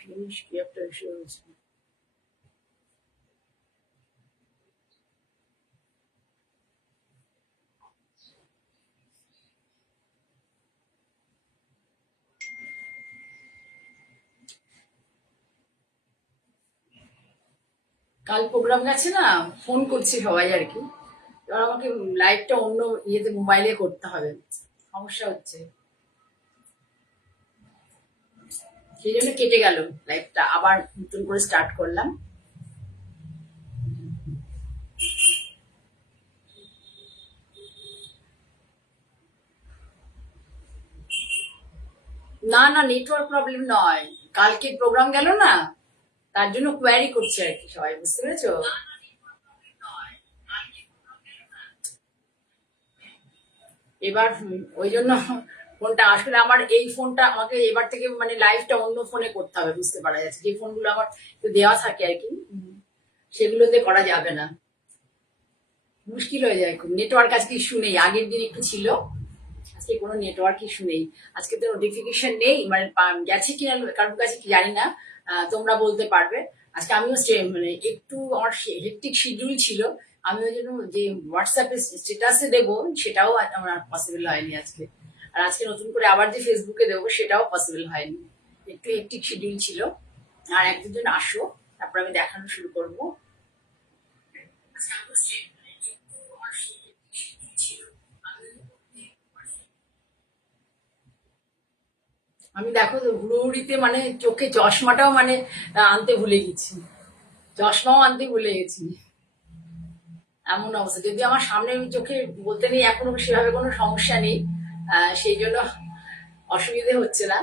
Finish কি একটা বিষয় হয়েছে। কাল প্রোগ্রাম গেছে না, ফোন করছে সবাই আর কি। এবার আমাকে লাইভটা অন্য ইয়েতে মোবাইলে করতে হবে, সমস্যা হচ্ছে, সেই জন্য কেটে গেল লাইভটা, আবার নতুন করে স্টার্ট করলাম। না না, নেটওয়ার্ক প্রবলেম নয়, কালকে প্রোগ্রাম গেল না, তার জন্য কোয়ারি করছে আর কি সবাই, বুঝতে পেরেছো? এবার ওই জন্য ফোনটা আসলে আমার, এই ফোনটা আমাকে এবার থেকে মানে লাইভটা অন্য ফোনে করতে হবে, বুঝতে পারা যাচ্ছে, যে ফোনগুলো আমার একটু দেওয়া থাকে আর কি, সেগুলোতে করা যাবে না, মুশকিল হয়ে যায় খুব। নেটওয়ার্ক আজকে ইস্যু নেই, আগের দিন একটু ছিল, আজকে কোনো নেটওয়ার্ক ইস্যু নেই। আজকে তো নোটিফিকেশন নেই, মানে গেছে কিনা কারোর কাছে কি জানি না, তোমরা বলতে পারবে। আজকে আমিও মানে একটু আমার হেক্টিক শিডিউল ছিল, আমি ওই জন্য যে হোয়াটসঅ্যাপে স্ট্যাটাসে দেবো সেটাও আমার পসিবল হয়নি আজকে। আর আজকে নতুন করে আবার যে ফেসবুকে দেবো সেটাও পসিবল হয়নি, একটু হেক্টিক শিডিউল ছিল। আর এক দুজন আসো, তারপর আমি দেখানো শুরু করবো। আমি দেখো তো হুড়োহুড়িতে মানে চোখে চশমাটাও মানে আনতে ভুলে গেছি, চশমাও আনতে ভুলে গেছি, এমন অবস্থা। যদি আমার সামনে চোখে বলতে নেই এখনো সেভাবে কোনো সমস্যা নেই, সেই জন্য অসুবিধে হচ্ছে না।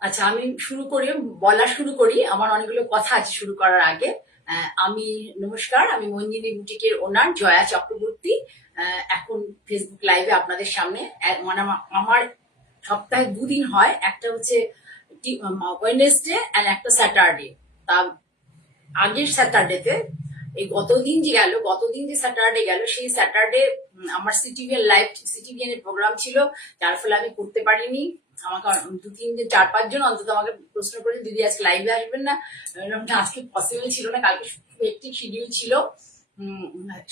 আচ্ছা, আমি শুরু করি, বলা শুরু করি, আমার অনেকগুলো কথা আছে শুরু করার আগে। আমি, নমস্কার, আমি মঞ্জিনী বুটিকের ওনার জয়া চক্রবর্তী। এখন ফেসবুক লাইভে আপনাদের সামনে, মানে আমার সপ্তাহে দুদিন হয়, একটা হচ্ছে ওয়েডনেসডে আর একটা স্যাটারডে। তা আগের স্যাটারডেতে, এই গতদিন যে গেল, গতদিন যে স্যাটারডে গেল, সেই স্যাটারডে আমার সিটিভিএন লাইভ, সিটিভিএন এর প্রোগ্রাম ছিল, যার ফলে আমি করতে পারিনি। আমাকে দু তিনজন, চার পাঁচজন অন্তত আমাকে প্রশ্ন করেছে, দিদি আজকে লাইভে আসবেন না? আজকে পসিবল ছিল না, কালকে একটি শিডিউল ছিল।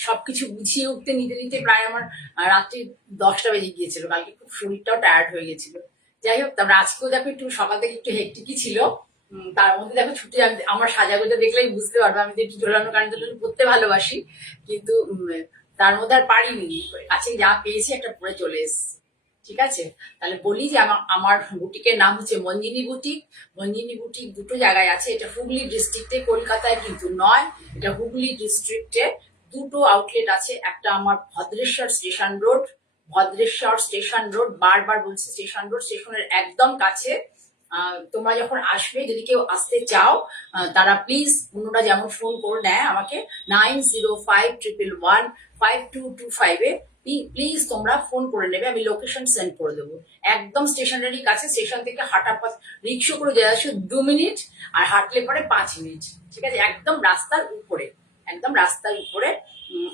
সবকিছু গুছিয়ে উঠতে নিতে নিতে প্রায় আমার রাত্রি 10টা বেজে গিয়েছিল, কালকে খুব শরীরটাও টায়ার্ড হয়ে গেছিল। যাই হোক, তারপর আজকেও দেখো একটু সকাল থেকে একটু হেক্টিকই ছিল। তার মধ্যে দেখো ছুটি, আমার সাজাগোজা দেখলেই বুঝতে পারবে আমি তো একটু ঝোলানো কান ঝোলানো করতে ভালোবাসি, কিন্তু তার মধ্যে আর পারিনি, কাছে যা পেয়েছি একটা পরে চলে এসেছি। ঠিক আছে, তাহলে বলি যে আমার আমার বুটিকের নাম হচ্ছে মঞ্জিনী বুটিক। মঞ্জিনী বুটিক দুটো জায়গায় আছে, এটা হুগলি ডিস্ট্রিক্টে, কলকাতায় কিন্তু নয়, এটা হুগলি ডিস্ট্রিক্টে। দুটো আউটলেট আছে, একটা আমার Bhadreswar station road, Bhadreswar station road, বারবার বলছি স্টেশন রোড, স্টেশনের একদম কাছে। তোমরা যখন আসবে, যদি কেউ আসতে চাও, তারা প্লিজ অন্যরা যেমন ফোন করে নেয় আমাকে, 9051115225-এ প্লিজ তোমরা ফোন করে নেবে, আমি লোকেশন সেন্ড করে দেবো। একদম স্টেশনারি কাছে, স্টেশন থেকে হাঁটা পথ, রিক্সা করে যাওয়া আসে 2 মিনিট, আর হাঁটলে পরে 5 মিনিট। ঠিক আছে, একদম রাস্তার উপরে, একদম রাস্তার উপরে।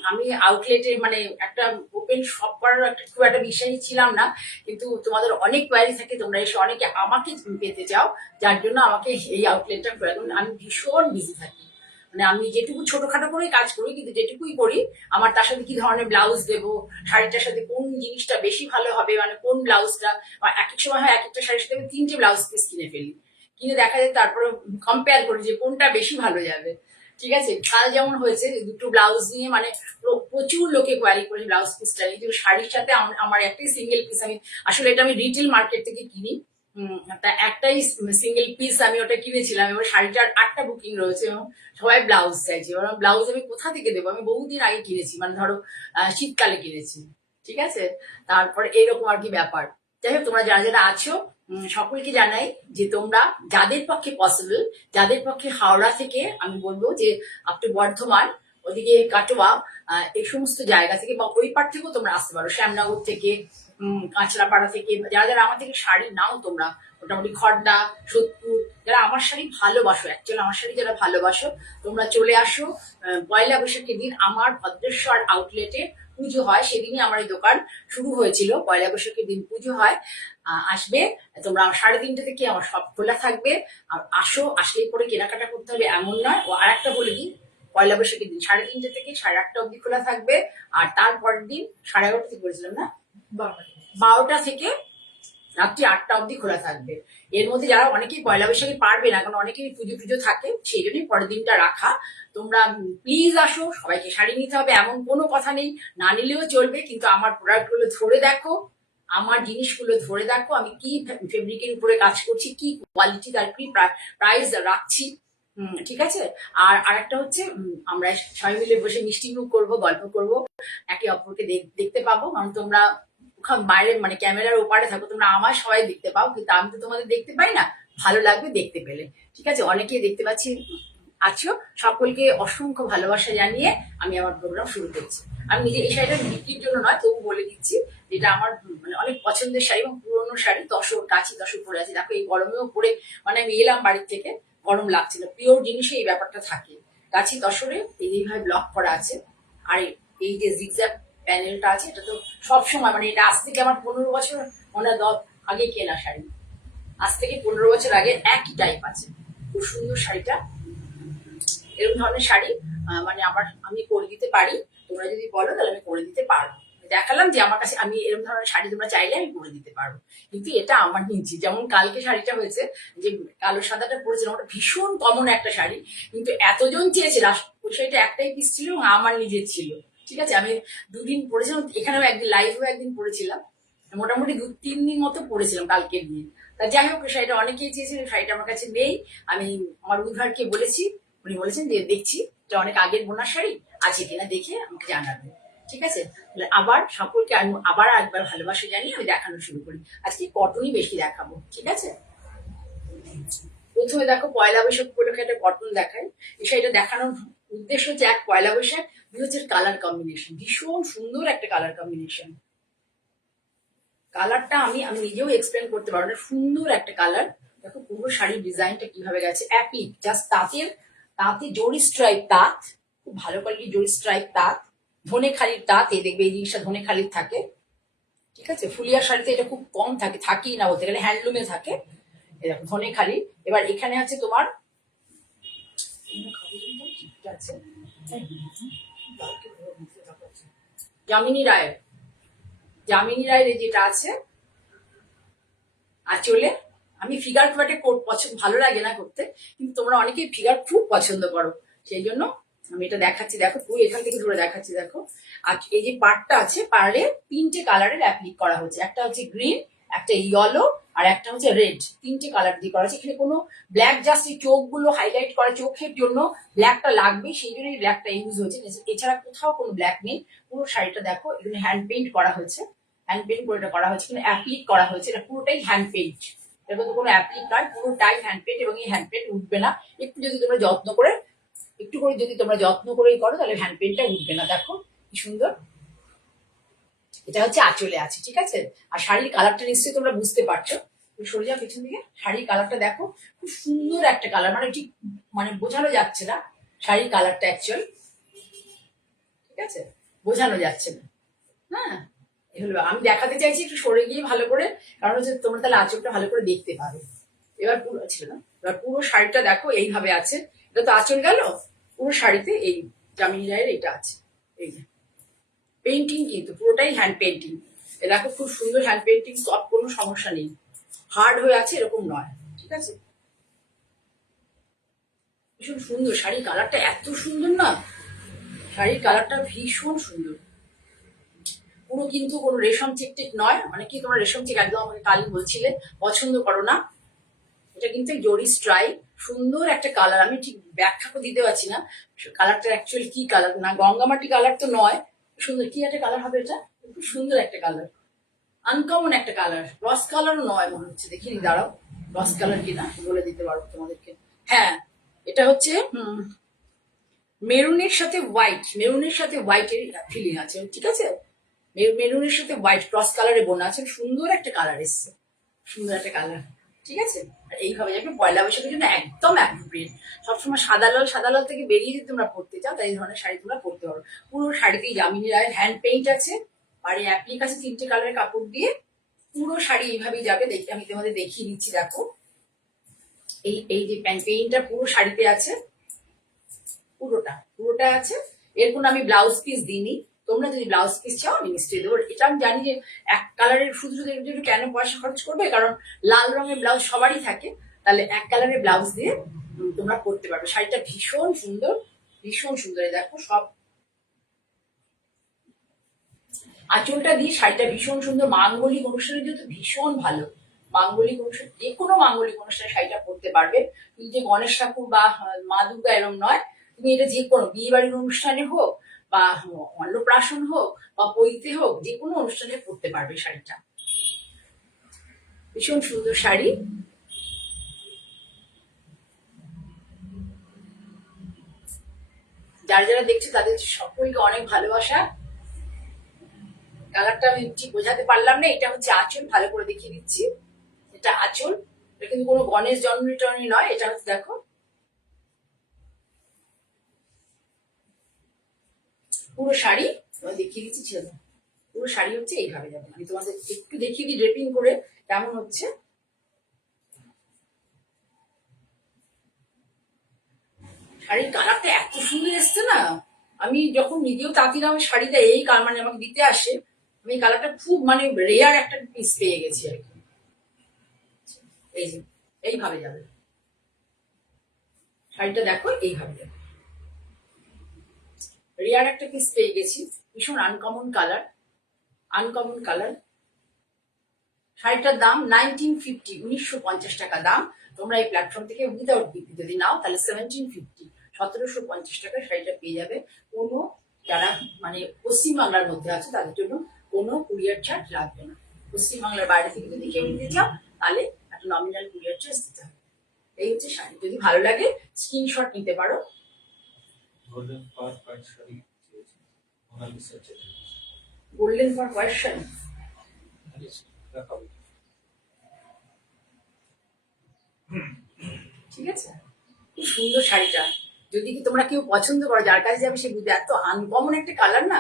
আমি আউটলেটে মানে একটা ওপেন শপ করার একটা খুব একটা বিশ্বাসী ছিলাম না, কিন্তু তোমাদের অনেক কোয়ারি থাকে, তোমরা এসে অনেকে আমাকে পেতে চাও, যার জন্য আমাকে এই আউটলেটটা করে। আমি ভীষণ বিজি থাকি, মানে আমি যেটুকু ছোটখাটো করেই কাজ করি, কিন্তু যেটুকুই করি আমার তার সাথে কি ধরনের ব্লাউজ দেবো, শাড়িটার সাথে কোন জিনিসটা বেশি ভালো হবে, মানে কোন ব্লাউজটা, এক এক সময় হয় এক একটা শাড়ির সাথে আমি 3টে ব্লাউজ পিস কিনে ফেলি, কিনে দেখা যায় তারপরে কম্পেয়ার করি যে কোনটা বেশি ভালো যাবে। ঠিক আছে, কাল যেমন হয়েছে, দুটো ব্লাউজ নিয়ে মানে প্রচুর লোকে কোয়ারি করে ব্লাউজ পিসটা নিয়ে, কিন্তু শাড়ির সাথে আমার একটাই সিঙ্গেল পিস, আমি আসলে এটা আমি রিটেল মার্কেট থেকে কিনি। তা একটাই সিঙ্গেল পিস আমি ওটা কিনেছিলাম, এবার শাড়িটার 8টা বুকিং রয়েছে, এবং সবাই ব্লাউজ চাইছে, এবার ব্লাউজ আমি কোথা থেকে দেবো, আমি বহুদিন আগে কিনেছি, মানে ধরো শীতকালে কিনেছি। ঠিক আছে, তারপরে এইরকম আর কি ব্যাপার। যাই হোক, তোমরা যারা যারা আছো, সকলকে জানাই যে তোমরা যাদের পক্ষে পসিবল, যাদের পক্ষে হাওড়া থেকে আমি বলবো যে আপ টু বর্ধমান, ওদিকে কাটোয়া, এই সমস্ত জায়গা থেকে বা ওই পার থেকেও তোমরা আসতে পারো, শ্যামনগর থেকে, কাঁচরাপাড়া থেকে, যারা যারা আমার থেকে শাড়ি নাও তোমরা, মোটামুটি খড়দা, সোদপুর, যারা আমার শাড়ি ভালোবাসো, অ্যাকচুয়ালি আমার শাড়ি যারা ভালোবাসো, তোমরা চলে আসো। পয়লা বৈশাখের দিন আমার ভদ্রেশ্বর আউটলেটে পুজো হয়, সেদিনই আমার এই দোকান শুরু হয়েছিল। পয়লা বৈশাখের দিন পুজো হয়, আসবে তোমরা। 3:30 থেকে আমার সব খোলা থাকবে। আর আসো, আসলেই পরে কেনাকাটা করতে হবে এমন নয়। ও আর একটা বলে দিই, পয়লা বৈশাখের দিন 3:30 থেকে 8:30 অব্দি খোলা থাকবে। আর তারপরের দিন 11:30 থেকে বলেছিলাম না, 12টা থেকে রাত্রি 8টা অব্দি খোলা থাকবে। এর মধ্যে যারা অনেকেই পয়লা বৈশাখে পারবে না, কারণ অনেকেরই পুজো পুজো থাকে, সেই জন্যই পরের দিনটা রাখা। তোমরা প্লিজ আসো, সবাইকে শাড়ি নিতে হবে এমন কোনো কথা নেই, না নিলেও চলবে, কিন্তু আমার প্রোডাক্ট গুলো ধরে দেখো, আমার জিনিসগুলো ধরে দেখো, আমি কি ফেব্রিকের উপরে কাজ করছি, কি কোয়ালিটি আর কি প্রাইস রাখছি। ঠিক আছে। আর আরেকটা হচ্ছে, আমরা সবাই মিলে বসে মিষ্টি মুখ করবো, গল্প করব, একে অপরকে দেখতে পাবো। কারণ তোমরা বাইরে মানে ক্যামেরার ওপারে থাকো, তোমরা আমার সবাই দেখতে পাও, কিন্তু আমি তো তোমাদের দেখতে পাই না। ভালো লাগবে দেখতে পেলে। ঠিক আছে, অনেকেই দেখতে পাচ্ছি আছো। সকলকে অসংখ্য ভালোবাসা জানিয়ে আমি আমার প্রোগ্রাম শুরু করছি। আমি নিজে এই শাড়িটা বিক্রির জন্য নয়, তবু বলে দিচ্ছি, যেটা আমার মানে অনেক পছন্দের শাড়ি এবং পুরোনো শাড়ি, তসর কাছি তসর পরে আছে। দেখো এই গরমেও পরে, মানে আমি এলাম বাড়ির থেকে, গরম লাগছিল, পিওর জিনিসে এই ব্যাপারটা থাকে। কাছি তসরে এইভাবে ব্লক করা আছে। আর এই যে জিগজ্যাগ প্যানেলটা আছে, এটা তো সবসময়, মানে এটা আজ থেকে আমার 15 বছর মনে হয় আগে কেনা শাড়ি, আজ থেকে 15 বছর আগে একই টাইপ আছে। খুব সুন্দর শাড়িটা। এরকম ধরনের শাড়ি মানে আমি করে দিতে পারি, তোমরা যদি বলো তাহলে আমি করে দিতে পারবো। দেখালাম যে আমার কাছে আমি এরকম ধরনের শাড়ি তোমরা চাইলে আমি করে দিতে পারবো, কিন্তু এটা আমার নিচ্ছি। যেমন কালকে শাড়িটা হয়েছে, যে কালো সাদাটা পরেছিলাম, ওটা ভীষণ কমন একটা শাড়ি, কিন্তু এতজন চেয়েছে, ওই শাড়িটা একটাই পিস ছিল এবং আমার নিজের ছিল। ঠিক আছে, আমি 2 দিন পরেছিলাম, এখানেও একদিন লাইভেও একদিন পরেছিলাম, মোটামুটি 2-3 দিন মতো পরেছিলাম কালকে দিয়ে। তা যাই হোক, শাড়িটা অনেকেই চেয়েছিল, শাড়িটা আমার কাছে নেই। আমি আমার উদ্ধারকে বলেছি, উনি বলেছেন যে দেখছি এটা অনেক আগের বোনার শাড়ি, আছে কিনা দেখে আমাকে জানাবে। ঠিক আছে, তাহলে আবার সকলকে আমি আবার একবার ভালোবাসা জানিয়ে আমি দেখানো শুরু করি। আজকে কটনই বেশি দেখাবো। ঠিক আছে, প্রথমে দেখো পয়লা বৈশাখ উপলক্ষে একটা কটন দেখাই। এই শাড়িটা দেখানোর উদ্দেশ্য হচ্ছে, এক পয়লা বৈশাখ, দুই হচ্ছে কালার কম্বিনেশন, ভীষণ সুন্দর একটা কালার কম্বিনেশন। কালারটা আমি নিজেও এক্সপ্লেন করতে পারবো না, সুন্দর একটা কালার। দেখো পুরো শাড়ির ডিজাইনটা কিভাবে গেছে, অ্যাপিক জাস্ট তাঁতে জরি স্ট্রাইপ তাঁত, খুব ভালো কোয়ালিটির জরি স্ট্রাইপ তাঁত, ধনেখালির তাঁত। এই দেখবে এই জিনিসটা ধনেখালির থাকে। ঠিক আছে, ফুলিয়ার শাড়িতে এটা খুব কম থাকে, থাকেই না বলতে গেলে, হ্যান্ডলুমে থাকে। এরকম ধনেখালি। এবার এখানে আছে তোমার যামিনী রায়ের, যেটা আছে আঁচলে। আমি ফিগার খুব একটা পছন্দ ভালো লাগে না করতে, কিন্তু তোমরা অনেকেই ফিগার খুব পছন্দ করো, সেই জন্য আমি এটা দেখাচ্ছি। দেখো পুরো এখান থেকে ধরে দেখাচ্ছি। দেখো, আর এই যে পাড়টা আছে, পাড়ে 3টে কালারের অ্যাপ্লিক করা হচ্ছে। একটা হচ্ছে গ্রিন, একটা ইয়েলো, আর একটা হচ্ছে রেড। 3টে কালার দিয়ে করা হচ্ছে। এখানে কোনো ব্ল্যাক, জাস্ট এই চোখগুলো হাইলাইট করা, চোখের জন্য ব্ল্যাকটা লাগবে, সেই জন্যই ব্ল্যাকটা ইউজ হচ্ছে। এছাড়া কোথাও কোনো ব্ল্যাক নেই। পুরো শাড়িটা দেখো, এখানে হ্যান্ড পেইন্ট করা হয়েছে, হ্যান্ড পেইন্ট করে এটা করা হয়েছে, কিন্তু অ্যাপ্লিক করা হয়েছে। এটা পুরোটাই হ্যান্ড পেইন্ট, এটা কিন্তু কোনো অ্যাপ্লিক নয়, পুরোটাই হ্যান্ড পেইন্ট। এবং এই হ্যান্ড পেইন্ট উঠবে না, একটু যদি তোমরা যত্ন করে, একটু করে যদি তোমরা যত্ন করেই করো, তাহলে হ্যান্ড পেইন্টটা উঠবে না। দেখো কি সুন্দর, এটা হচ্ছে আঁচলে আছে। ঠিক আছে, আর শাড়ির কালারটা নিশ্চয়ই তোমরা বুঝতে পারছো। সরে যাও পেছন দিকে, শাড়ির কালারটা দেখো, খুব সুন্দর একটা কালার, মানে ঠিক মানে বোঝানো যাচ্ছে না শাড়ির কালারটা অ্যাকচুয়াল। ঠিক আছে, বোঝানো যাচ্ছে না। হ্যাঁ, এগুলো আমি দেখাতে চাইছি, একটু সরে গিয়ে ভালো করে, কারণ হচ্ছে তোমরা তাহলে আঁচলটা ভালো করে দেখতে পাবে। এবার পুরো ছিল না, এবার পুরো শাড়িটা দেখো এইভাবে আছে। এটা তো আঁচল গেল, পুরো শাড়িতে এই যামিনী রায়ের এটা আছে। এই যে পেন্টিং, কিন্তু পুরোটাই হ্যান্ড পেন্টিং। এ দেখো খুব সুন্দর হ্যান্ড পেন্টিং, সব কোনো সমস্যা নেই, হার্ড হয়ে আছে এরকম নয়। ঠিক আছে, ভীষণ সুন্দর শাড়ির কালারটা, এত সুন্দর না, শাড়ির কালারটা ভীষণ সুন্দর। পুরো কিন্তু কোনো রেশম চেক নয়, অনেকেই তোমরা রেশম চেক একদম আমাকে কালি বলছিলে, পছন্দ করো না। এটা কিন্তু জরি স্ট্রাইপ, সুন্দর একটা কালার। আমি ঠিক ব্যাখ্যা করে দিতে পারছি না কালারটা অ্যাকচুয়ালি কি কালার, না গঙ্গামাটি কালার তো নয়, সুন্দর কি একটা কালার হবে এটা, খুব সুন্দর একটা কালার, আনকমন একটা কালার। রস কালারও নয় মনে হচ্ছে, দেখিনি, দাঁড়াও রস কালার কিনা বলে দিতে পারবো তোমাদেরকে। হ্যাঁ, এটা হচ্ছে মেরুনের সাথে হোয়াইট, মেরুনের সাথে হোয়াইটের ফিলিং আছে, ঠিক আছে। মেরুনের সাথে হোয়াইট ক্রস কালারে বোনা আছে, সুন্দর একটা কালার এসছে, সুন্দর একটা কালার, ঠিক আছে। আর এইভাবে যাবে পয়লা বৈশাখের জন্য একদম অ্যাপ্রোপ্রিয়েট। সবসময় সাদা লাল থেকে বেরিয়ে যদি তোমরা পড়তে চাও, তাই এই ধরনের শাড়ি তোমরা পরতে পারো। পুরো শাড়িতেই জামিনী রায়ের হ্যান্ড পেইন্ট আছে, আর এই অ্যাপ্লিক আছে 3টে কালারের কাপড় দিয়ে। পুরো শাড়ি এইভাবেই যাবে, দেখি আমি তোমাদের দেখিয়ে দিচ্ছি, দেখো এই এই যে পেইন্টটা পুরো শাড়িতে আছে, পুরোটা আছে। এর কোনো আমি ব্লাউজ পিস দিইনি, তোমরা যদি ব্লাউজ পিস চাও আমি নিশ্চয়ই দেবো। এটা আমি জানি যে এক কালারের শুধু শুধু এর জন্য কেন পয়সা খরচ করবে, কারণ লাল রঙের ব্লাউজ সবারই থাকে, তাহলে এক কালারের ব্লাউজ দিয়ে তোমরা পরতে পারবে। শাড়িটা ভীষণ সুন্দর, ভীষণ সুন্দর, দেখো সব আঁচলটা দিয়ে শাড়িটা ভীষণ সুন্দর। মাঙ্গলিক অনুষ্ঠানের জন্য ভীষণ ভালো, মাঙ্গলিক অনুষ্ঠান, যে কোনো মাঙ্গলিক অনুষ্ঠানে শাড়িটা পরতে পারবে। তুমি যে গণেশ ঠাকুর বা মা দুর্গা এরম নয়, তুমি এটা যে কোনো বিয়ে বাড়ির অনুষ্ঠানে হোক বা অন্নপ্রাশন হোক বা পৈতে হোক, যে কোনো অনুষ্ঠানে পরতে পারবে শাড়িটা। ভীষণ সুন্দর শাড়ি। যারা যারা দেখছে তাদের সকলকে অনেক ভালোবাসা। কালারটা আমি ঠিক বোঝাতে পারলাম না, এটা হচ্ছে আঁচল, ভালো করে দেখিয়ে দিচ্ছি, এটা আঁচল। এটা কিন্তু কোনো গণেশ জন্মী টন্মী নয়, এটা হচ্ছে দেখো পুরো শাড়ি দেখিয়ে দিচ্ছি, ছেলে পুরো শাড়ি হচ্ছে এইভাবে যাবে। আমি তোমাদের একটু দেখিয়ে দিই ড্রেপিং করে কেমন হচ্ছে। শাড়ির কালারটা এত সুন্দর এসছে না, আমি যখন নিজেও তাঁতিরা আমার শাড়িটা এই মানে আমাকে দিতে আসে, আমি কালারটা খুব মানে রেয়ার একটা পিস পেয়ে গেছি আর কি। এই যে এইভাবে যাবে শাড়িটা, দেখো এইভাবে যাবে, রেয়ার একটা পিস পেয়ে গেছি, ভীষণ আনকমন কালার, আনকমন কালার। শাড়িটার দাম 1950, 1950 টাকা দাম। তোমরা এই প্ল্যাটফর্ম থেকে উইদাউট বিক্রি যদি নাও তাহলে 1750, 1750 টাকা শাড়িটা পেয়ে যাবে। কোনো যারা মানে পশ্চিমবাংলার মধ্যে আছে তাদের জন্য কোনো কুরিয়ার চার্জ লাগবে না। পশ্চিমবাংলার বাইরে থেকে যদি কেউ নিতে চাও তাহলে একটা নমিনাল কুরিয়ার চার্জ দিতে হবে। এই হচ্ছে শাড়ি, যদি ভালো লাগে স্ক্রিনশট নিতে পারো। গোল্ডেন ফর হোয়াইট শাড়ি, ঠিক আছে। খুব সুন্দর শাড়িটা, যদি কি তোমরা কেউ পছন্দ করো, যার কাছে যাবে সে বুঝবে, এত আনকমন একটা কালার না,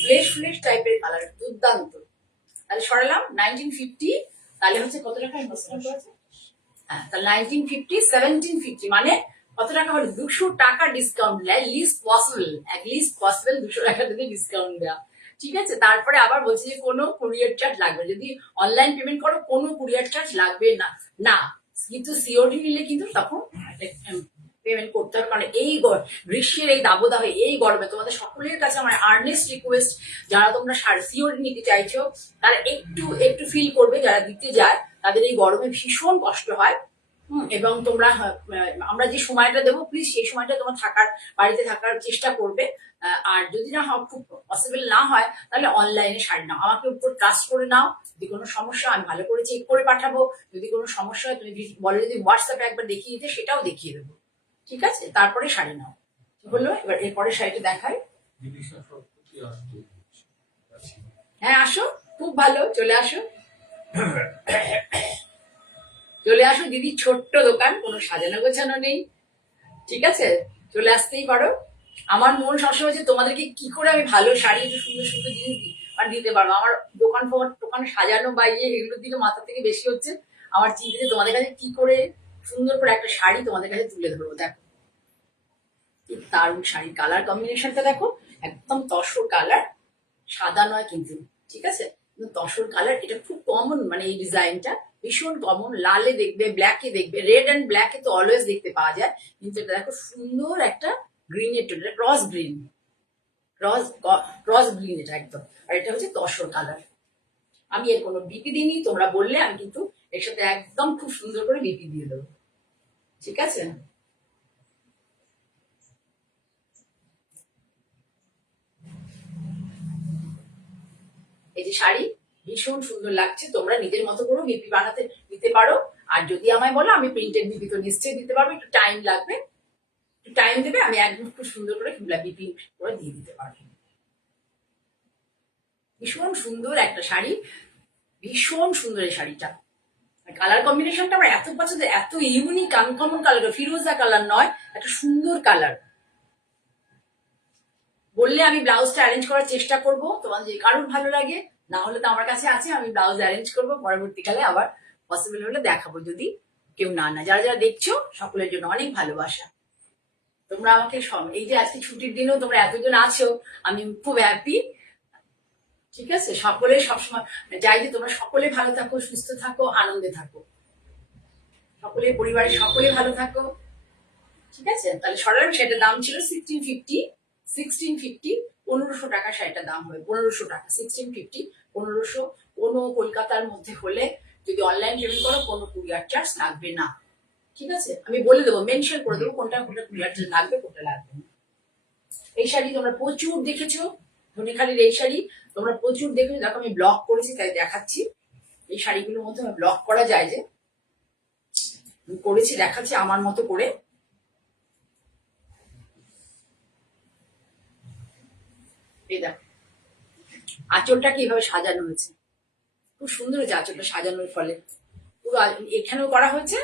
ফ্লেশ ফ্লেশ টাইপের কালার, দুর্দান্ত। তাহলে সরালাম 1950, তাহলে হচ্ছে কত টাকা ইনভেস্টমেন্ট করেছে? হ্যাঁ, তাহলে 1950 1750 মানে কত টাকা হলো? 200 টাকা ডিসকাউন্ট, লিস্ট পসিবল, এক লিস্ট পসিবল 200 টাকা থেকে ডিসকাউন্ট দেওয়া, ঠিক আছে। তারপরে আবার বলছি যে কোনো কুরিয়ার চার্জ লাগবে, যদি অনলাইন পেমেন্ট করো কোনো কুরিয়ার চার্জ লাগবে না, না কিন্তু সিওডি নিলে কিন্তু তখন পেমেন্ট করতে হবে। কারণ এই গ্রীষ্মের এই দাবদাহে এই গরমে তোমাদের সকলের কাছে আমার আর্নেস্ট রিকোয়েস্ট, যারা তোমরা সিওডি নিতে চাইছো তারা একটু একটু ফিল করবে, যারা দিতে যায় তাদের এই গরমে ভীষণ কষ্ট হয়। এবং তোমরা আমরা যে সময়টা দেবো প্লিজ সেই সময়টা তোমার থাকার, বাড়িতে থাকার চেষ্টা করবে। আর যদি না খুব পসিবল না হয় তাহলে অনলাইনে শাড়ি নাও, আমাকে উপর ট্রাস্ট করে নাও। যদি কোনো সমস্যা আমি ভালো করে চেক করে পাঠাবো, যদি কোনো সমস্যা হয় তুমি বলে যদি হোয়াটসঅ্যাপে একবার দেখিয়ে দিতে সেটাও দেখিয়ে দেবো, ঠিক আছে। তারপরে শাড়ি নাও, বললো এবার এরপরে শাড়িটা দেখাই। হ্যাঁ আসো, খুব ভালো, চলে আসো, চলে আসো দিদি, ছোট্ট দোকান, কোনো সাজানো গোছানো নেই, ঠিক আছে, চলে আসতেই পারো। আমার মন সবসময় যে তোমাদেরকে কি করে আমি ভালো শাড়ি, একটু সুন্দর সুন্দর জিনিস দিতে পারবো। আমার দোকান সাজানো বা এগুলোর দিকে মাথা থেকে বেশি হচ্ছে আমার চিন্তা, যে তোমাদের কাছে কি করে সুন্দর করে একটা শাড়ি তোমাদের কাছে তুলে ধরবো। দেখো কি দারুণ শাড়ি, কালার কম্বিনেশনটা দেখো, একদম তসর কালার, সাদা নয় কিন্তু, ঠিক আছে, তসর কালার। এটা খুব কমন, মানে এই ডিজাইনটা ভীষণ কমন। লালে দেখবে, ব্ল্যাকে দেখবে, রেড অ্যান্ড ব্ল্যাকে তো অলওয়েজ দেখতে পাওয়া যায়, কিন্তু এটা দেখো সুন্দর একটা গ্রিনের টোন, এটা ক্রস গ্রিন, ক্রস গ্রিন এটা একদম। আর এটা হচ্ছে তসর কালার। আমি এর কোনো বিপি দিইনি, তোমরা বললে আমি কিন্তু এর সাথে একদম খুব সুন্দর করে বিপি দিয়ে দেবো, ঠিক আছে। এই যে শাড়ি ভীষণ সুন্দর লাগছে, তোমরা নিজের মতো করে বিপি বানাতে দিতে পারো। আর যদি আমায় বলো আমি প্রিন্টেড বিপি তো নিশ্চয়ই দিতে পারবো, একটু টাইম লাগবে, একটু টাইম দেবে, আমি একদম খুব সুন্দর করে গোলাপি পিঙ্ক করে দিয়ে দিতে পারবো। ভীষণ সুন্দর একটা শাড়ি, ভীষণ সুন্দর এই শাড়িটা। কালার কম্বিনেশনটা আমার এত পছন্দ, এত ইউনিক আনকমন কালার, ফিরোজা কালার নয়, একটা সুন্দর কালার। বললে আমি ব্লাউজটা অ্যারেঞ্জ করার চেষ্টা করব, তোমার যে কারোর ভালো লাগে, না হলে তো আমার কাছে আছে, আমি ব্লাউজ অ্যারেঞ্জ করব পরবর্তীকালে, আবার পসিবল হলে দেখাবো যদি কেউ না না। যারা যারা দেখছো সকলের জন্য অনেক ভালোবাসা। তোমরা আমাকে এই যে আজকে ছুটির দিনেও তোমরা এতজন আছো, আমি খুব হ্যাপি। ঠিক আছে, সকলে সবসময় চাই যে তোমরা সকলে ভালো থাকো, সুস্থ থাকো, আনন্দে থাকো, সকলে পরিবারের সকলে ভালো থাকো। ঠিক আছে, তাহলে সরার সেটার দাম ছিল 1650 1500 টাকা শাড়িটার দাম হবে, 1500 টাকা 1650 1500। কোনো কলকাতার মধ্যে হলে যদি অনলাইন পেমেন্ট করো কোনো কুরিয়ার চার্জ লাগবে না। ঠিক আছে, আমি বলে দেবো, মেনশন করে দেবো কোনটা কোনটা কুরিয়ার চার্জ লাগবে, কোনটা লাগবে না। এই শাড়ি তোমরা প্রচুর দেখেছো, ধনেখালির এই শাড়ি তোমরা প্রচুর দেখেছো। দেখো আমি ব্লগ করেছি তাই দেখাচ্ছি। এই শাড়িগুলোর মধ্যে ব্লগ করা যায় যে, আমি করেছি, দেখাচ্ছি আমার মতো করে। এই দেখো আঁচলটা কিভাবে সাজানো হয়েছে, খুব সুন্দর হয়েছে আঁচলটা সাজানোর ফলে। পুরো এখানেও করা হয়েছে,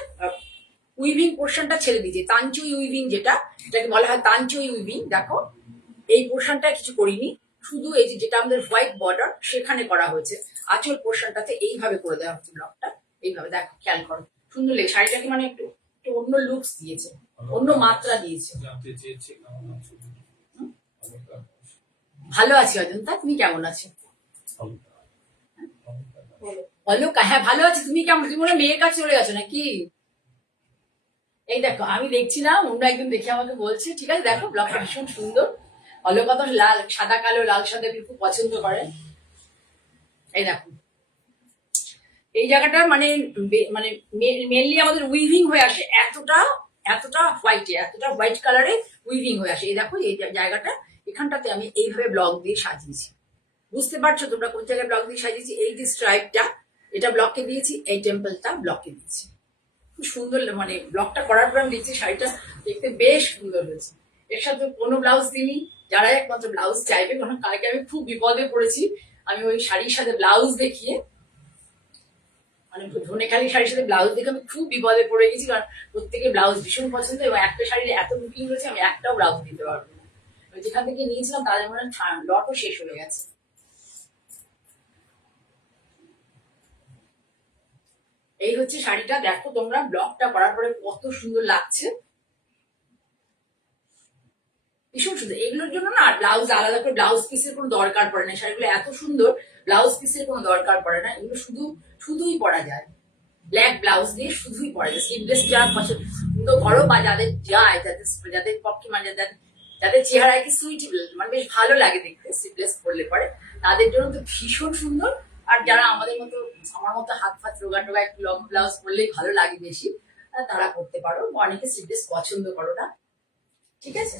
উইভিং পোর্শনটা ছেড়ে দিয়েছে, তাঞ্চুই উইভিং যেটা, এটাকে বলা হয় তাঞ্চুই উইভিং। দেখো এই পোর্শনটা কিছু করিনি, শুধু এই যেটা আমাদের হোয়াইট বর্ডার সেখানে করা হয়েছে, আঁচল পোর্শনটাতে এইভাবে করে দেওয়া হচ্ছে ব্লকটা, এইভাবে। দেখো খেয়াল করো, সুন্দর লেগে শাড়িটাকে মানে একটু একটু অন্য লুকস দিয়েছে, অন্য মাত্রা দিয়েছে। ভালো আছি অজন্তা, তুমি কেমন আছো? বলো। হ্যাঁ ভালো আছি, তুমি কেমন? তুমি মনে মেয়ের কাছে চলে গেছো নাকি? এই দেখো আমি দেখছি না, অন্য একজন দেখে আমাকে বলছে। ঠিক আছে, দেখো ব্লগটা ভীষণ সুন্দর। অলকাতা লাল, সাদা কালো, লাল সাদা খুব পছন্দ করে। এই দেখো এই জায়গাটা মানে মানে মেনলি আমাদের উইভিং হয়ে আসে, এতটা এতটা হোয়াইটে, এতটা হোয়াইট কালারে উইভিং হয়ে আসে। এই দেখো এই জায়গাটা, এখানটাতে আমি এইভাবে ব্লক দিয়ে সাজিয়েছি। বুঝতে পারছো তোমরা কোন জায়গায় ব্লক দিয়ে সাজিয়েছি? এই যে স্ট্রাইপটা, এটা ব্লকে দিয়েছি, এই টেম্পলটা ব্লকে দিয়েছি। খুব সুন্দর, মানে ব্লকটা করার পর আমি দেখছি শাড়িটা দেখতে বেশ সুন্দর হয়েছে। এর সাথে কোনো ব্লাউজ দিইনি, যারা একমাত্র ব্লাউজ চাইবে, কারণ কালকে আমি খুব বিপদে পড়েছি। আমি ওই শাড়ির সাথে ব্লাউজ দেখিয়ে, মানে ধনেখালি শাড়ির সাথে ব্লাউজ দেখে আমি খুব বিপদে পড়ে গেছি, কারণ প্রত্যেকে ব্লাউজ ভীষণ পছন্দ, এবং একটা শাড়ির এত বুকিং রয়েছে আমি একটাও ব্লাউজ দিতে পারবো না। যেখান থেকে নিয়েছিলাম তাদের মনে লটও শেষ হয়ে গেছে। এই হচ্ছে শাড়িটা, দেখো তোমরা ব্লকটা করার পরে কত সুন্দর লাগছে, ভীষণ সুন্দর। এগুলোর জন্য না ব্লাউজ আলাদা করে ব্লাউজ পিসের কোনো দরকার পড়ে না, শাড়িগুলো এত সুন্দর, ব্লাউজ পিসের কোনো দরকার পড়ে না। এগুলো শুধুই পরা যায়, ব্ল্যাক ব্লাউজ দিয়ে শুধুই পরা যায়। স্লিভলেস যারা পছন্দ করো, বা যাদের যায়, যাদের পক্ষে মানে যাদের চেহারায় কি সুইটেবল, মানে বেশ ভালো লাগে দেখতে স্লিভলেস পরলে পরে, তাদের জন্য তো ভীষণ সুন্দর। আর যারা আমাদের মতো, আমার মতো হাত ফাত রোগা টোগা একটু লং ব্লাউজ পরলেই ভালো লাগে বেশি, তারা পরতে পারো। অনেকে স্লিভলেস পছন্দ করো না। ঠিক আছে,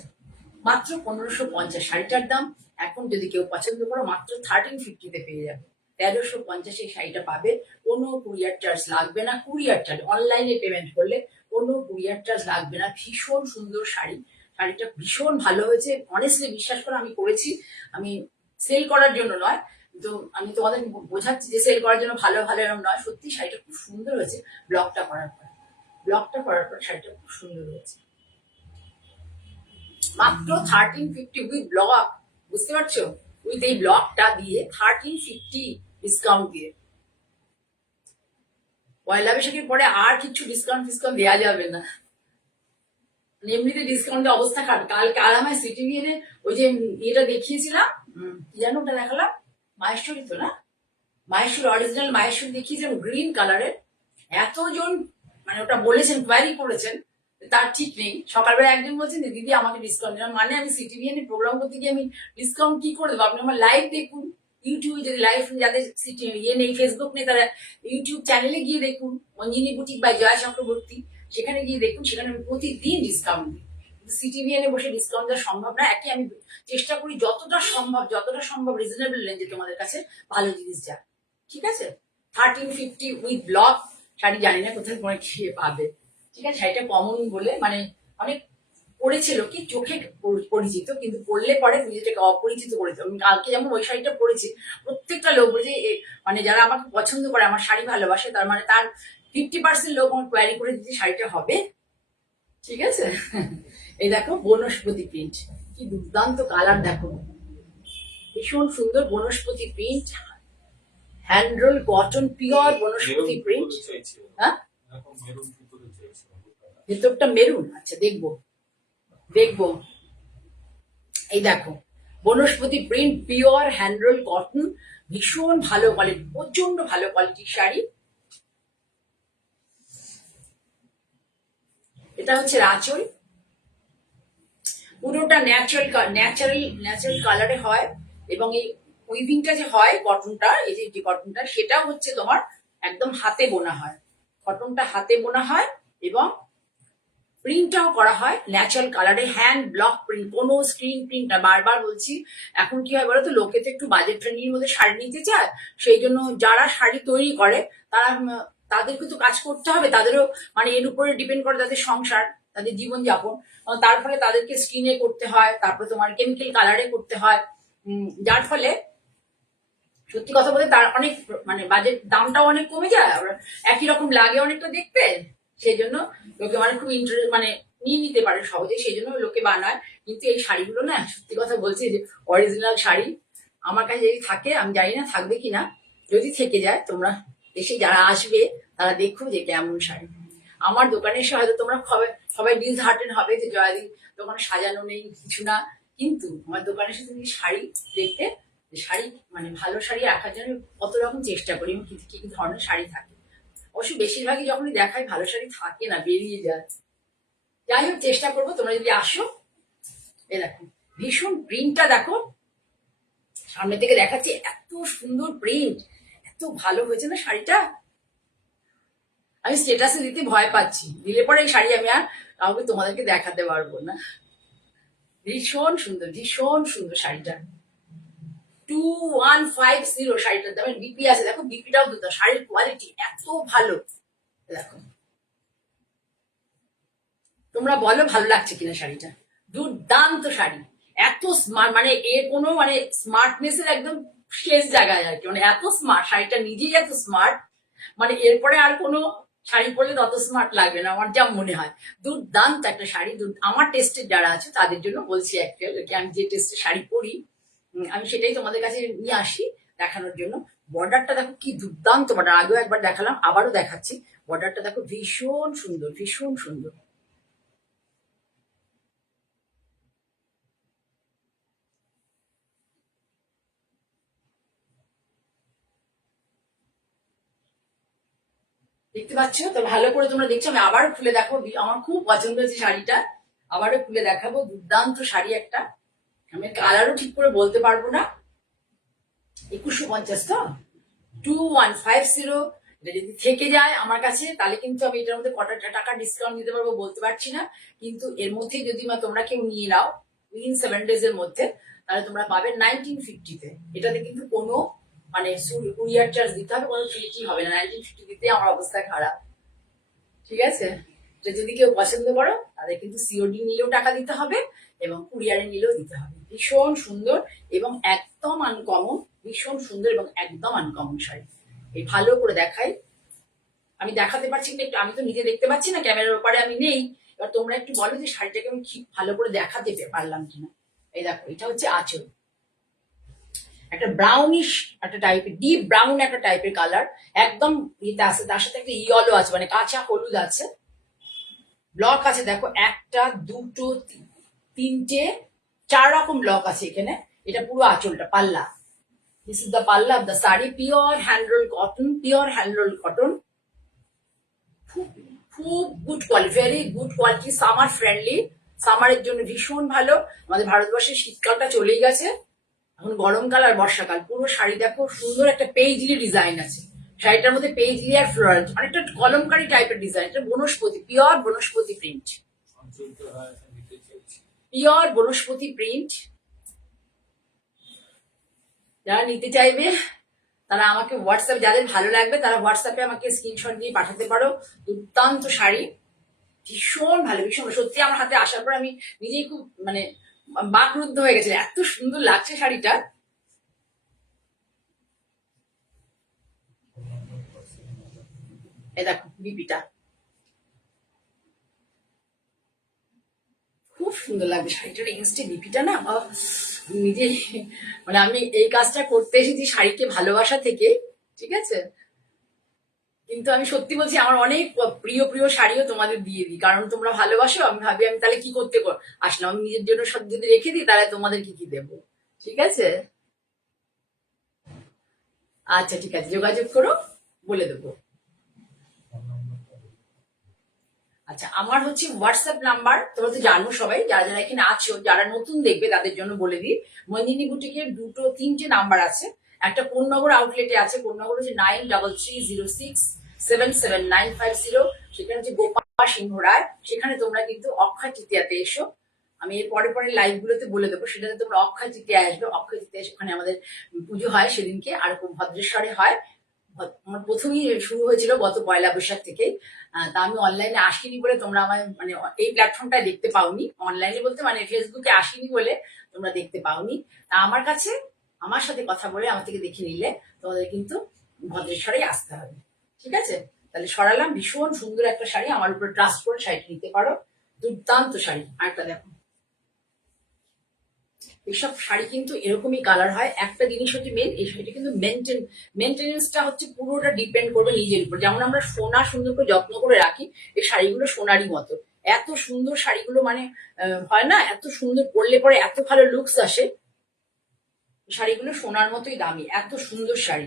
মাত্র 1550 শাড়িটার দাম। এখন যদি কেউ পছন্দ করো মাত্র 1350 পেয়ে যাবে, 1350 এই শাড়িটা পাবে। কোনো কুরিয়ার চার্জ লাগবে না, কুরিয়ার চার্জ অনলাইনে পেমেন্ট করলে কোনো কুরিয়ার চার্জ লাগবে না। ভীষণ সুন্দর শাড়ি, শাড়িটা ভীষণ ভালো হয়েছে, অনেস্টলি বিশ্বাস করে আমি করেছি, আমি সেল করার জন্য নয়, তো আমি তোমাদের বোঝাচ্ছি যে সেল করার জন্য ভালো ভালো এরকম নয়, সত্যি শাড়িটা খুব সুন্দর হয়েছে। ব্লকটা করার পর শাড়িটা খুব সুন্দর হয়েছে। মাত্র 1350 উইথ ব্লক, বুঝতে পারছো? উইথ এই ব্লকটা দিয়ে 1350 ডিসকাউন্ট দিয়ে। পয়লা বৈশাখের পরে আর কিছু ডিসকাউন্ট দেওয়া যাবে না, এমনিতে ডিসকাউন্টের অবস্থা খারাপ। কাল আমায় সিটি ভিএনে ওই যে ইয়েটা দেখিয়েছিলাম, কি জানো ওটা দেখালাম, মাহেশ্বরী তো না, মাহেশ্বরী অরিজিনাল মাহেশ্বরী দেখিয়েছিলাম গ্রিন কালারের। এতজন মানে ওটা বলেছেন, কোয়ারি করেছেন, তার ঠিক নেই। সকালবেলা একজন বলছেন যে দিদি আমাকে ডিসকাউন্ট দিলাম, মানে আমি সিটি ভিএনে প্রোগ্রাম করতে গিয়ে আমি ডিসকাউন্ট কি করে দেবো? আপনি আমার লাইভ দেখুন, ইউটিউবে যদি লাইভ, যাদের সিটি ইয়ে নেই, ফেসবুক নেই, তারা ইউটিউব চ্যানেলে গিয়ে দেখুন, মঞ্জিনী বুটিক বাই জয়া চক্রবর্তী, সেখানে গিয়ে দেখুন, সেখানে আমি প্রতিদিন ডিসকাউন্ট দিই। সিটি ভিএনে বসে ডিসকাউন্ট দেওয়া সম্ভব না। একে আমি চেষ্টা করি যতটা সম্ভব রিজনেবল রেঞ্জে তোমাদের কাছে ভালো জিনিস যায়। ঠিক আছে, 1350 উইথ ব্লক শাড়ি, জানি না কোথায় পরে খেয়ে পাবে। ঠিক আছে, শাড়িটা কমন বলে, মানে অনেক পরেছিল কি চোখে পরিচিত, কিন্তু পরলে পরে তুমি যেটাকে অপরিচিত করে দিও। আমি কালকে যেমন ওই শাড়িটা পরেছি, প্রত্যেকটা লোক বলছে মানে যারা আমাকে পছন্দ করে, আমার শাড়ি ভালোবাসে, তার মানে তার 50% লোক আমার কোয়ারি করে দিচ্ছে শাড়িটা হবে। ঠিক আছে। এই দেখো বনস্পতি প্রিন্ট, কি দুর্দান্ত কালার দেখো, ভীষণ সুন্দর বনস্পতি print, hand roll cotton, pure বনস্পতি প্রিন্ট। হ্যাঁ, ভেতরটা মেরুন, আচ্ছা দেখবো দেখবো। এই দেখো বনস্পতি print, pure hand roll cotton, ভীষণ ভালো কোয়ালিটি, প্রচন্ড ভালো কোয়ালিটির শাড়ি। এটা হচ্ছে আঁচল, পুরোটা ন্যাচারাল কালারে হয়, এবং এই উইভিংটা যে হয় কটনটা, এই যে কটনটা, সেটা হচ্ছে তোমার একদম হাতে বোনা হয়, কটনটা হাতে বোনা হয়, এবং প্রিন্টটাও করা হয় ন্যাচারাল কালারে, হ্যান্ড ব্লক প্রিন্ট, কোনো স্ক্রিন প্রিন্ট না। বারবার বলছি, এখন কি হয় বলতো, লোকে তো একটু বাজেট ফ্রেন্ডলির মধ্যে শাড়ি নিতে চায়, সেই জন্য যারা শাড়ি তৈরি করে তারা তাদেরকে তো কাজ করতে হবে, তাদেরও মানে এর উপরে ডিপেন্ড করে তাদের সংসার, তাদের জীবনযাপন, তার ফলে তাদেরকে স্ক্রিনে করতে হয়, তারপরে তোমার কেমিক্যাল কালারে করতে হয়, যার ফলে সত্যি কথা বলতে তার অনেক মানে বাজেট দামটাও অনেক কমে যায়, আবার একই রকম লাগে অনেকটা দেখতে, সেই জন্য লোকে মানে খুব ইন্টারেস্ট মানে নিয়ে নিতে পারে সহজে, সেই জন্য লোকে বানায়। কিন্তু এই শাড়িগুলো না, সত্যি কথা বলছি, যে অরিজিনাল শাড়ি আমার কাছে যদি থাকে, আমি জানি না থাকবে কিনা, যদি থেকে যায় তোমরা এসে যারা আসবে তারা দেখো যে কেমন শাড়ি। আমার দোকানে এসে হয়তো তোমরা সবাই ডিসহার্টেন হবে যে জয়াদি দোকানে সাজানো নেই কিছু না, কিন্তু আমার দোকানে এসে তুমি শাড়ি দেখতে, শাড়ি মানে ভালো শাড়ি রাখার জন্য কত রকম চেষ্টা করি, এবং কি কি ধরনের শাড়ি থাকে। অবশ্য বেশিরভাগই যখনই দেখাই ভালো শাড়ি থাকে না, বেরিয়ে যায়। যাই হোক, চেষ্টা করবো তোমরা যদি আসো। এ দেখো ভীষণ প্রিন্টটা দেখো, সামনে থেকে দেখাচ্ছি, এত সুন্দর প্রিন্ট, এত ভালো হয়েছে না শাড়িটা। আমি স্টেটাসে দিতে ভয় পাচ্ছি, দিলে পরে এই শাড়ি আমি আর কাউকে তোমাদেরকে দেখাতে পারবো না। ভীষণ সুন্দর, ভীষণ সুন্দর শাড়িটা, 2150 শাড়িটার দামের বিপি আছে, দেখো বিপিটাও দুটো, শাড়ির কোয়ালিটি এত ভালো। দেখো তোমরা বলো ভালো লাগছে কিনা শাড়িটা, দুর্দান্ত শাড়ি, এত স্মার্ট, মানে এর কোনো মানে স্মার্টনেস এর একদম শেষ জায়গায় আর কি, মানে এত স্মার্ট শাড়িটা, নিজেই এত স্মার্ট, মানে এরপরে আর কোনো শাড়ি পরলে তত স্মার্ট লাগবে না আমার যা মনে হয়। দুর্দান্ত একটা শাড়ি, আমার টেস্টের যারা আছে তাদের জন্য বলছি, অ্যাকচুয়ালি আমি যে টেস্টের শাড়ি পরি আমি সেটাই তোমাদের কাছে নিয়ে আসি দেখানোর জন্য। বর্ডারটা দেখো কি দুর্দান্ত বর্ডার, আগেও একবার দেখালাম, আবারও দেখাচ্ছি, বর্ডারটা দেখো ভীষণ সুন্দর, ভীষণ সুন্দর। দেখতে পাচ্ছ তো, ভালো করে তোমরা দেখছো, আমি আবারও খুলে দেখো, আমার খুব পছন্দ হয়েছে শাড়িটা, আবারও খুলে দেখাবো, দুর্দান্ত শাড়ি একটা, আমি কালারও ঠিক করে বলতে পারবো না। 2150 তো, 2150, এটা যদি থেকে যায় আমার কাছে, তাহলে কিন্তু আমি এটার মধ্যে কটা টাকা ডিসকাউন্ট দিতে পারবো বলতে পারছি না, কিন্তু এর মধ্যে যদি তোমরা কেউ নিয়ে নাও উইদিন 7 days এর মধ্যে, তাহলে তোমরা পাবে 1950-তে। এটাতে কিন্তু কোনো মানে কুরিয়ার চার্জ দিতে হবে, কোনো ফি হবে না, 1950 দিতে আমার অবস্থা খারাপ। ঠিক আছে, এটা যদি কেউ পছন্দ করো তাহলে কিন্তু সিওডি নিলেও টাকা দিতে হবে, এবং কুরিয়ারে নিলেও দিতে হবে। ভীষণ সুন্দর এবং একদম আনকমন, ভীষণ সুন্দর এবং একদম আনকমন শাড়ি। এই ভালো করে দেখাই, আমি দেখাতে পারছি না একটু, আমি তো নিজে দেখতে পাচ্ছি না, ক্যামেরার ওপারে আমি নেই, এবার তোমরা একটু বলো যে শাড়িটাকে আমি ভালো করে দেখাতে পারলাম কিনা। এই দেখো এটা হচ্ছে আঁচল, একটা ব্রাউনিশ একটা টাইপের, ডিপ ব্রাউন একটা টাইপের কালার, একদম ইয়েতে আছে, তার সাথে একটা ইয়েলো আছে, মানে কাঁচা হলুদ আছে, ব্লক আছে দেখো, একটা দুটো তিনটে 4 রকম ব্লক আছে এখানে। এটা পুরো আঁচলটা, পাল্লা, this is the palla of the sari, pure hand roll cotton, pure hand roll cotton, খুব খুব good quality, very good quality, summer friendly, সামারের জন্য ভীষণ ভালো। আমাদের ভারতবর্ষের শীতকালটা চলেই গেছে, এখন গরমকাল আর বর্ষাকাল। পুরো শাড়ি দেখো, সুন্দর একটা পেইজলি ডিজাইন আছে শাড়িটার মধ্যে, পেইজলি আর ফ্লোরাল, অনেকটা কলমকারি টাইপের ডিজাইন, এটা বনস্পতি, পিওর বনস্পতি প্রিন্ট, পিওর বনস্পতি প্রিন্ট। যারা নিতে চাইবে তারা আমাকে হোয়াটসঅ্যাপ, যাদের ভালো লাগবে তারা হোয়াটসঅ্যাপে আমাকে স্ক্রিনশট দিয়ে পাঠাতে পারো। দুর্দান্ত শাড়ি, ভীষণ ভালো, ভীষণ সত্যি আমার হাতে আসার পর আমি নিজেই খুব মানে বাকরুদ্ধ হয়ে গেছে, এত সুন্দর লাগছে শাড়িটা। এই দেখো বিপিটা খুব সুন্দর লাগবে শাড়িটার এগেনস্টে বিপিটা না নিজে মানে আমি এই কাজটা করতে এসেছি শাড়িকে ভালোবাসা থেকে, ঠিক আছে। কিন্তু আমি সত্যি বলছি আমার অনেক প্রিয় প্রিয় শাড়িও তোমাদের দিয়ে দিই, কারণ তোমরা ভালোবাসো। আমি ভাবি আমি তাহলে কি করতে আসলাম, আমি নিজের জন্য সব যদি রেখে দিই তাহলে তোমাদের কি কি দেবো, ঠিক আছে। আচ্ছা ঠিক আছে, যোগাযোগ করো, বলে দেবো। আচ্ছা আমার হচ্ছে হোয়াটসঅ্যাপ নাম্বার, তোমরা তো জানো সবাই, যারা যারা এখানে আছো, যারা নতুন দেখবে তাদের জন্য বলে দিই। মঞ্জিনী বুটিকের দুটো তিনটে নাম্বার আছে। একটা কোন্নগর আউটলেটে আছে, কোন্নগর হচ্ছে 9330677950, সেখানে হচ্ছে গোপাল সিংহ রায়। সেখানে তোমরা কিন্তু অক্ষয় তৃতীয়াতে এসো, আমি এর পরে পরে লাইভ গুলোতে বলে দেবো, সেটাতে তোমরা অক্ষয় তৃতীয়া আসবে। অক্ষয় তৃতীয়া সেখানে আমাদের পুজো হয় সেদিনকে, আর খুব ভদ্রেশ্বরে হয়। আমার প্রথমেই শুরু হয়েছিল গত পয়লা বৈশাখ থেকে। তা আমি অনলাইনে আসিনি বলে তোমরা আমার মানে এই প্ল্যাটফর্মটা দেখতে পাওনি, অনলাইনে বলতে মানে ফেসবুকে আসিনি বলে তোমরা দেখতে পাওনি। তা আমার কাছে আমার সাথে কথা বলে আমার থেকে দেখে নিলে তোমাদের কিন্তু ভদ্রেশ্বরেই আসতে হবে, ঠিক আছে। তাহলে সরালাম, ভীষণ সুন্দর একটা শাড়ি, আমার উপরে ট্রাস্ট করে শাড়িটা নিতে পারো, দুর্দান্ত শাড়ি। আরেকটা দেখো, এইসব শাড়ি কিন্তু এরকমই কালার হয়। একটা জিনিস হচ্ছে মেন, এই শাড়িটা কিন্তু মেনটেনেন্সটা হচ্ছে পুরোটা ডিপেন্ড করবে নিজের উপর। যেমন আমরা সোনা সুন্দর করে যত্ন করে রাখি, এই শাড়িগুলো সোনারই মতো। এত সুন্দর শাড়িগুলো মানে হয় না, এত সুন্দর পরলে পরে এত ভালো লুকস আসে। শাড়িগুলো সোনার মতোই দামি, এত সুন্দর শাড়ি।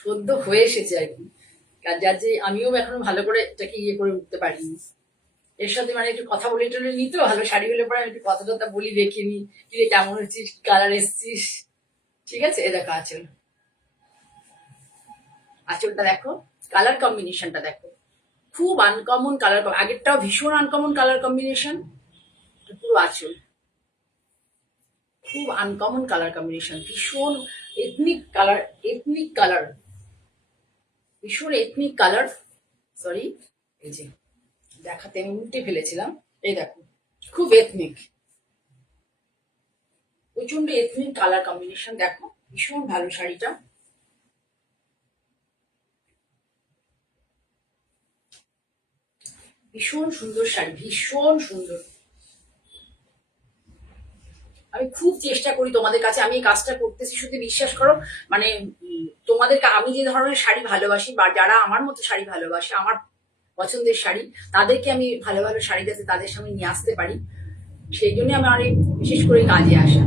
সদ্য হয়ে এসেছে আর কি, যার যে আমিও এখনো ভালো করে এটাকে ইয়ে করে উঠতে পারিনি। এর সাথে মানে একটু কথা বলে টলে নি, তো ভালো শাড়ি হলে পরে আমি একটু কথা টথা বলি, দেখিনি কি রে কেমন হচ্ছিস, কালার এসছিস, ঠিক আছে। এ দেখো আঁচল, আঁচলটা দেখো, কালার কম্বিনেশনটা দেখো, খুব আনকমন কালার। আগেরটাও ভীষণ আনকমন কালার কম্বিনেশন, পুরো আঁচল খুব আনকমন কালার কম্বিনেশন, ভীষণ এথনিক কালার, এথনিক কালার, ভীষণ এথনিক কালার। সরি, এই যে দেখাতে আমি উল্টে ফেলেছিলাম, এই দেখো খুব এথনিক, প্রচন্ড এথনিক কালার কম্বিনেশন। দেখো ভীষণ ভালো শাড়িটা, ভীষণ সুন্দর শাড়ি, ভীষণ সুন্দর। আমি খুব চেষ্টা করি তোমাদের কাছে, আমি এই কাজটা করতেছি শুধু বিশ্বাস করো। মানে তোমাদেরকে আমি যে ধরনের শাড়ি ভালোবাসি, বা যারা আমার মতো শাড়ি ভালোবাসে, আমার পছন্দের শাড়ি, তাদেরকে আমি ভালো ভালো শাড়ি যাতে তাদের সামনে নিয়ে আসতে পারি, সেই জন্য আমি অনেক বিশেষ করে কাজে আসা,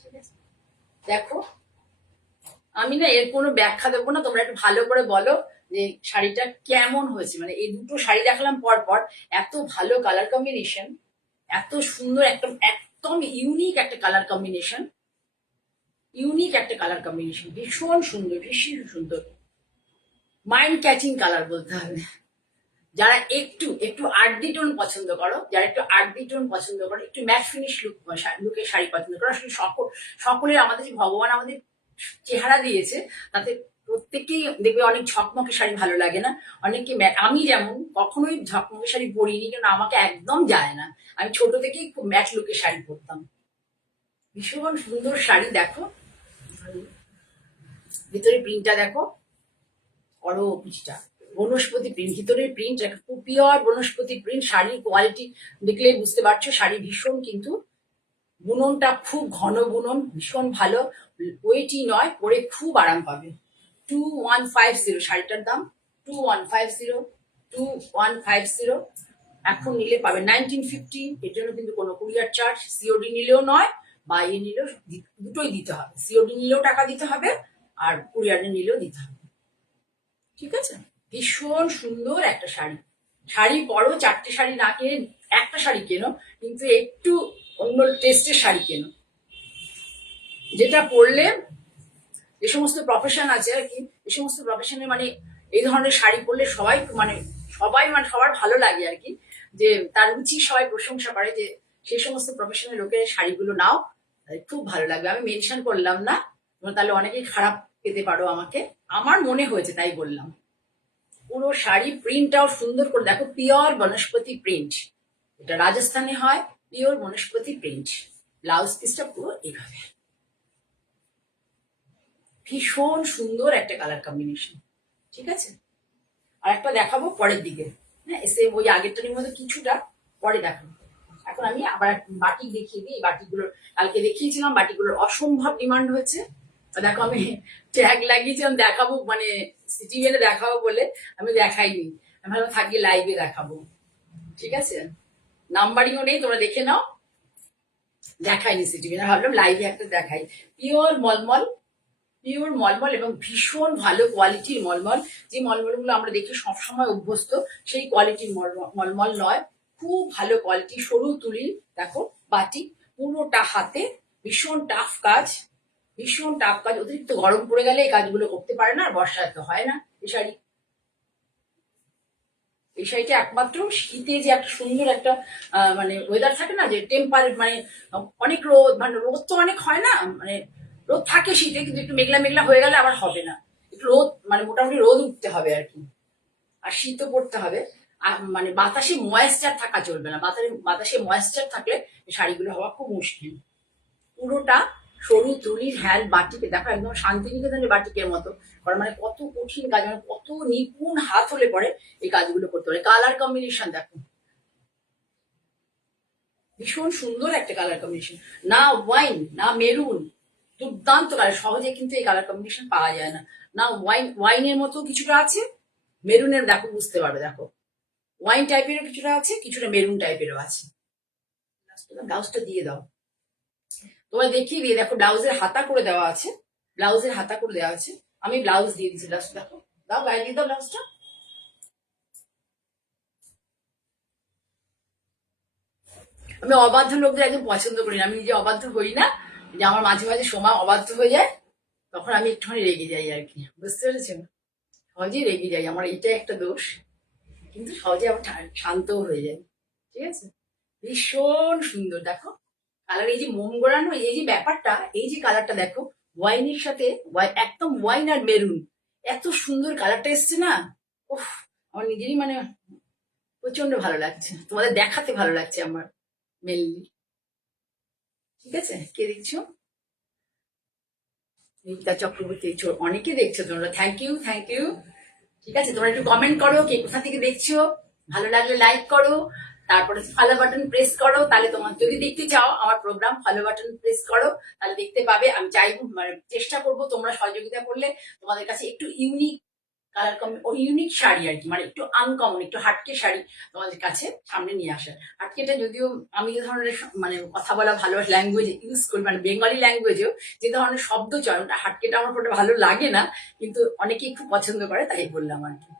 ঠিক আছে। দেখো আমি না এর কোনো ব্যাখ্যা দেবো না, তোমরা একটু ভালো করে বলো যে শাড়িটা কেমন হয়েছে। মানে এই দুটো শাড়ি দেখালাম পর পর, এত ভালো কালার কম্বিনেশন, এত সুন্দর, একদম একদম ইউনিক একটা কালার কম্বিনেশন, ইউনিক একটা কালার কম্বিনেশন, ভীষণ সুন্দর, ভীষণ সুন্দর, মাইন্ড ক্যাচিং কালার বলতে হবে। যারা একটু একটু আর্টদি টোন পছন্দ করো, যারা একটু আর্টদি টোন পছন্দ করো, একটু ম্যাট ফিনিশ লুকের শাড়ি পছন্দ করো, আসলে সকলের আমাদের যে ভগবান আমাদের চেহারা দিয়েছে, তাতে প্রত্যেকেই দেখবে অনেক ঝকমকে শাড়ি ভালো লাগে না অনেকে। আমি যেমন কখনোই ঝকমকে শাড়ি পরিনি, কারণ আমাকে একদম যায় না। আমি ছোট থেকেই খুব ম্যাট লুকের শাড়ি পরতাম। ভীষণ সুন্দর শাড়ি দেখো, ভিতরে প্রিন্টটা দেখো, বড় পিসটা বনস্পতি প্রিন্ট, ভিতরের প্রিন্ট খুব পিওর বনস্পতি প্রিন্ট। শাড়ির কোয়ালিটি দেখলেই বুঝতে পারছো, শাড়ি ভীষণ কিন্তু বুননটা খুব ঘন বুনন, ভীষণ ভালো, ওয়েটই নয়, পরে খুব আরাম পাবে। 2150 শাড়িটার দাম, 2150, 2150। এখন নিলে পাবে 1950, এর জন্য কিন্তু কোনো কুরিয়ার চার্জ, সিওডি নিলেও নয়, বা ইয়ে নিলেও, দুটোই দিতে হবে, সিওডি নিলেও টাকা দিতে হবে, আর কুরিয়ারে নিলেও দিতে হবে, ঠিক আছে। ভীষণ সুন্দর একটা শাড়ি, শাড়ি পরো, চারটে শাড়ি না কিনে একটা শাড়ি কেনো, কিন্তু একটু অন্য টেস্টের শাড়ি কেনো, যেটা পরলে যে সমস্ত প্রফেশন আছে আর কি, এই সমস্ত প্রফেশনে মানে এই ধরনের শাড়ি পরলে সবাই মানে সবার ভালো লাগে আর কি, যে তার রুচি সবাই প্রশংসা করে যে সেই সমস্ত প্রফেশনের লোকের শাড়িগুলো নাও, খুব ভালো লাগবে। আমি মেনশন করলাম না, তোমরা তাহলে অনেকেই খারাপ পেতে পারো আমাকে। আমার মনে হয়েছে তাই বললাম। পুরো শাড়ি প্রিন্টটাও সুন্দর করে দেখো, পিওর বনস্পতি প্রিন্ট। এটা রাজস্থানে হয়, পিওর বনস্পতি প্রিন্ট। ব্লাউজ পিসটা পুরো এইভাবে, ভীষণ সুন্দর একটা কালার কম্বিনেশন। ঠিক আছে, আর একটা দেখাবো পরের দিকে। হ্যাঁ, এসে ওই আগেরটার মধ্যে কিছুটা পরে দেখাবো। এখন আমি আবার বাটিক দেখিয়ে দিই। বাটিকগুলোর কালকে দেখিয়েছিলাম, বাটিকগুলোর অসম্ভব ডিমান্ড হয়েছে। দেখো আমি ট্যাগ লাগিয়েছিলাম দেখাবো, মানে সিটি মেলে দেখাবো বলে আমি দেখাইনি। আমি ভালো থাকি লাইভে দেখাবো। ঠিক আছে, নাম্বারিংও নেই, তোমরা দেখে নাও। দেখাইনি সিটি মেলে, ভাবলাম লাইভে একটা দেখাই। পিওর মলমল, পিওর মলমল এবং ভীষণ ভালো কোয়ালিটির মলমল। যে মলমলগুলো আমরা দেখে সবসময় অভ্যস্ত, সেই কোয়ালিটির মলমল নয়, খুব ভালো কোয়ালিটি। সরু তুলি, দেখো বাটিক, পুরোটা হাতে, ভীষণ টাফ কাজ, ভীষণ টাফ কাজ। অতিরিক্ত গরম পড়ে গেলে এই কাজগুলো করতে পারে না, আর বর্ষায় তো হয় না। এই শাড়ি, এই শাড়িটা একমাত্র শীতে যে একটা সুন্দর একটা মানে ওয়েদার থাকে না, যে টেম্পারেট, মানে অনেক রোদ, মানে রোদ তো অনেক হয় না, মানে রোদ থাকে শীতে, কিন্তু একটু মেঘলা মেঘলা হয়ে গেলে আবার হবে না। একটু রোদ, মানে মোটামুটি রোদ উঠতে হবে আর কি, আর শীতও পড়তে হবে। আর মানে বাতাসে ময়েশ্চার থাকা চলবে না, বাতাসে ময়েশ্চার থাকলে শাড়িগুলো হওয়া খুব মুশকিল। পুরোটা সরু তুলির হ্যান্ড বাটিকে, দেখো একদম শান্তিনিকেতনের বাটিকের মতো করা, মানে কত কঠিন কাজ, মানে কত নিপুণ হাত হলে পরে এই কাজগুলো করতে পারে। কালার কম্বিনেশন দেখো, ভীষণ সুন্দর একটা কালার কম্বিনেশন। না ওয়াইন না মেরুন, দুর্দান্ত কালার। সহজে কিন্তু এই কালার কম্বিনেশন পাওয়া যায় না। না ওয়াইনের মতো কিছুটা আছে, মেরুনের দেখো বুঝতে পারবে, দেখো ওয়াইন টাইপেরও কিছুটা আছে, কিছুটা মেরুন টাইপেরও আছে। ব্লাউজটা দিয়ে দাও, তোমায় দেখিয়ে দিয়ে, দেখো ব্লাউজের হাতা করে দেওয়া আছে, ব্লাউজের হাতা করে দেওয়া আছে। আমি ব্লাউজ দিয়ে দিচ্ছি, ব্লাউজ দেখো, দাও গায়ে দিয়ে দাও ব্লাউজটা। আমি অবাধ্য লোকদের একদম পছন্দ করি না, আমি নিজে অবাধ্য হই না, যে আমার মাঝে মাঝে সময় অবাধ্য হয়ে যায়, তখন আমি একটুখানি রেগে যাই আর কি, বুঝতে পেরেছেন? সহজেই রেগে যাই, আমার এটা একটা দোষ, কিন্তু সহজে আবার শান্তও হয়ে যায়। ঠিক আছে, ভীষণ সুন্দর দেখো কালার। এই যে মোম গোড়ানো এই যে ব্যাপারটা, এই যে কালারটা দেখো, ওয়াইনের সাথে একদম ওয়াইন আর মেরুন, এত সুন্দর কালারটা এসছে না। ওহ, আমার নিজেরই মানে প্রচন্ড ভালো লাগছে, তোমাদের দেখাতে ভালো লাগছে আমার মেনলি। ঠিক আছে, কে দেখছো? রিতা চক্রবর্তী, অনেকে দেখছো তোমরা, থ্যাংক ইউ, থ্যাংক ইউ। ঠিক আছে, তোমরা একটু কমেন্ট করো কে কোথা থেকে দেখছো, ভালো লাগলে লাইক করো, তারপরে ফলো বাটন প্রেস করো, তাহলে তোমার যদি দেখতে চাও আমার প্রোগ্রাম, ফলো বাটন প্রেস করো, তাহলে দেখতে পাবে। আমি চাইবো, মানে চেষ্টা করবো তোমরা সহযোগিতা করলে তোমাদের কাছে একটু ইউনিক কালার ইউনিক শাড়ি আর কি, মানে একটু আনকমন, একটু হাটকে শাড়ি তোমাদের কাছে সামনে নিয়ে আসা। হাটকেটা যদিও আমি যে ধরনের মানে কথা বলা ভালো ল্যাঙ্গুয়েজ ইউজ করি, মানে বেঙ্গলি ল্যাঙ্গুয়েজেও যে ধরনের শব্দ চয়ন, হাটকেটা আমার ওটা ভালো লাগে না, কিন্তু অনেকেই খুব পছন্দ করে, তাই বললাম আর কি।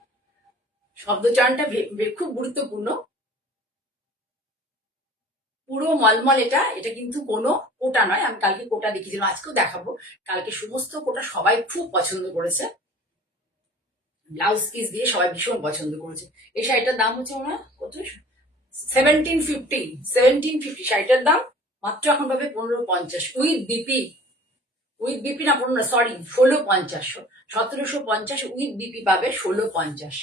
শব্দচয়নটা খুব গুরুত্বপূর্ণ। পুরো মলমল, এটা এটা কিন্তু কোনো কোটা নয়। আমি কালকে কোটা দেখিয়েছিলাম, আজকেও দেখাবো। কালকে সমস্ত কোটা সবাই খুব পছন্দ করেছে, ব্লাউজ পিস দিয়ে সবাই ভীষণ পছন্দ করেছে। এই শাড়িটার দাম হচ্ছে ওনার কত, 1750, 1750 শাড়িটার দাম। মাত্র এখন পাবে 1550 উইথ বিপি, উইথ বিপি না 15, সরি 1650, 1750 উইথ বিপি পাবে 1650।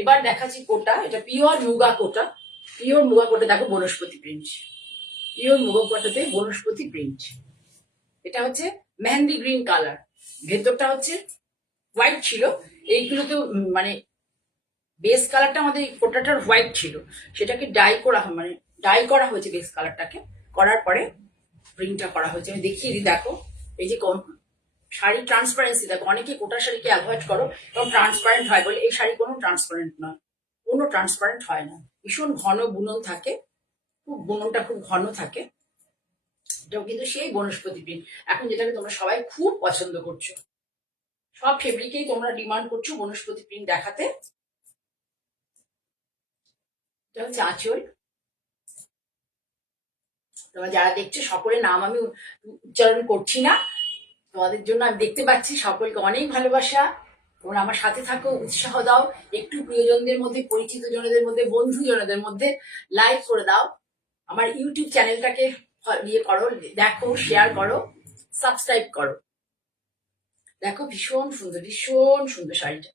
এবার দেখাচ্ছি কোটা, এটা পিওর মুগা কোটা, পিওর মুগা কোটা দেখো, বনস্পতি প্রিন্ট, পিওর মুগা কোটাতে বনস্পতি প্রিন্ট। এটা হচ্ছে মেহেন্দি গ্রিন কালার, ভেতরটা হচ্ছে হোয়াইট ছিল। এইগুলোকে মানে বেস কালারটা আমাদের কোটাটার হোয়াইট ছিল, সেটাকে ডাই করা হয়, মানে ডাই করা হয়েছে বেস কালারটাকে, করার পরে প্রিন্টটা করা হয়েছে। আমি দেখিয়ে দিই, দেখো এই যে শাড়ি ট্রান্সপারেন্সি দেখো, অনেকে কোটা শাড়িকে অ্যাভয়েড করো এবং ট্রান্সপারেন্ট হয় বলে, এই শাড়ি কোনো ট্রান্সপারেন্ট নয়, কোনো ট্রান্সপারেন্ট হয় না, ভীষণ ঘন বুনন থাকে, খুব বুননটা খুব ঘন থাকে। এটাও কিন্তু সেই বনস্পতি প্রিন্ট, এখন যেটাকে তোমরা সবাই খুব পছন্দ করছো, সব ফেব্রিকেই তোমরা ডিমান্ড করছো বনস্পতি প্রিন্ট দেখাতে। এটা হচ্ছে আঁচল। তোমরা যারা দেখছো সকলের নাম আমি উচ্চারণ করছি না, তোমাদের জন্য আমি দেখতে পাচ্ছি, সকলকে অনেক ভালোবাসা, তোমরা আমার সাথে থাকো, উৎসাহ দাও, একটু প্রিয়জনদের মধ্যে, পরিচিত জনদের মধ্যে, বন্ধু জনদের মধ্যে লাইক করে দাও। আমার ইউটিউব চ্যানেলটাকে ইয়ে করো, দেখো, শেয়ার করো, সাবস্ক্রাইব করো। দেখো ভীষণ সুন্দর, ভীষণ সুন্দর শাড়িটা।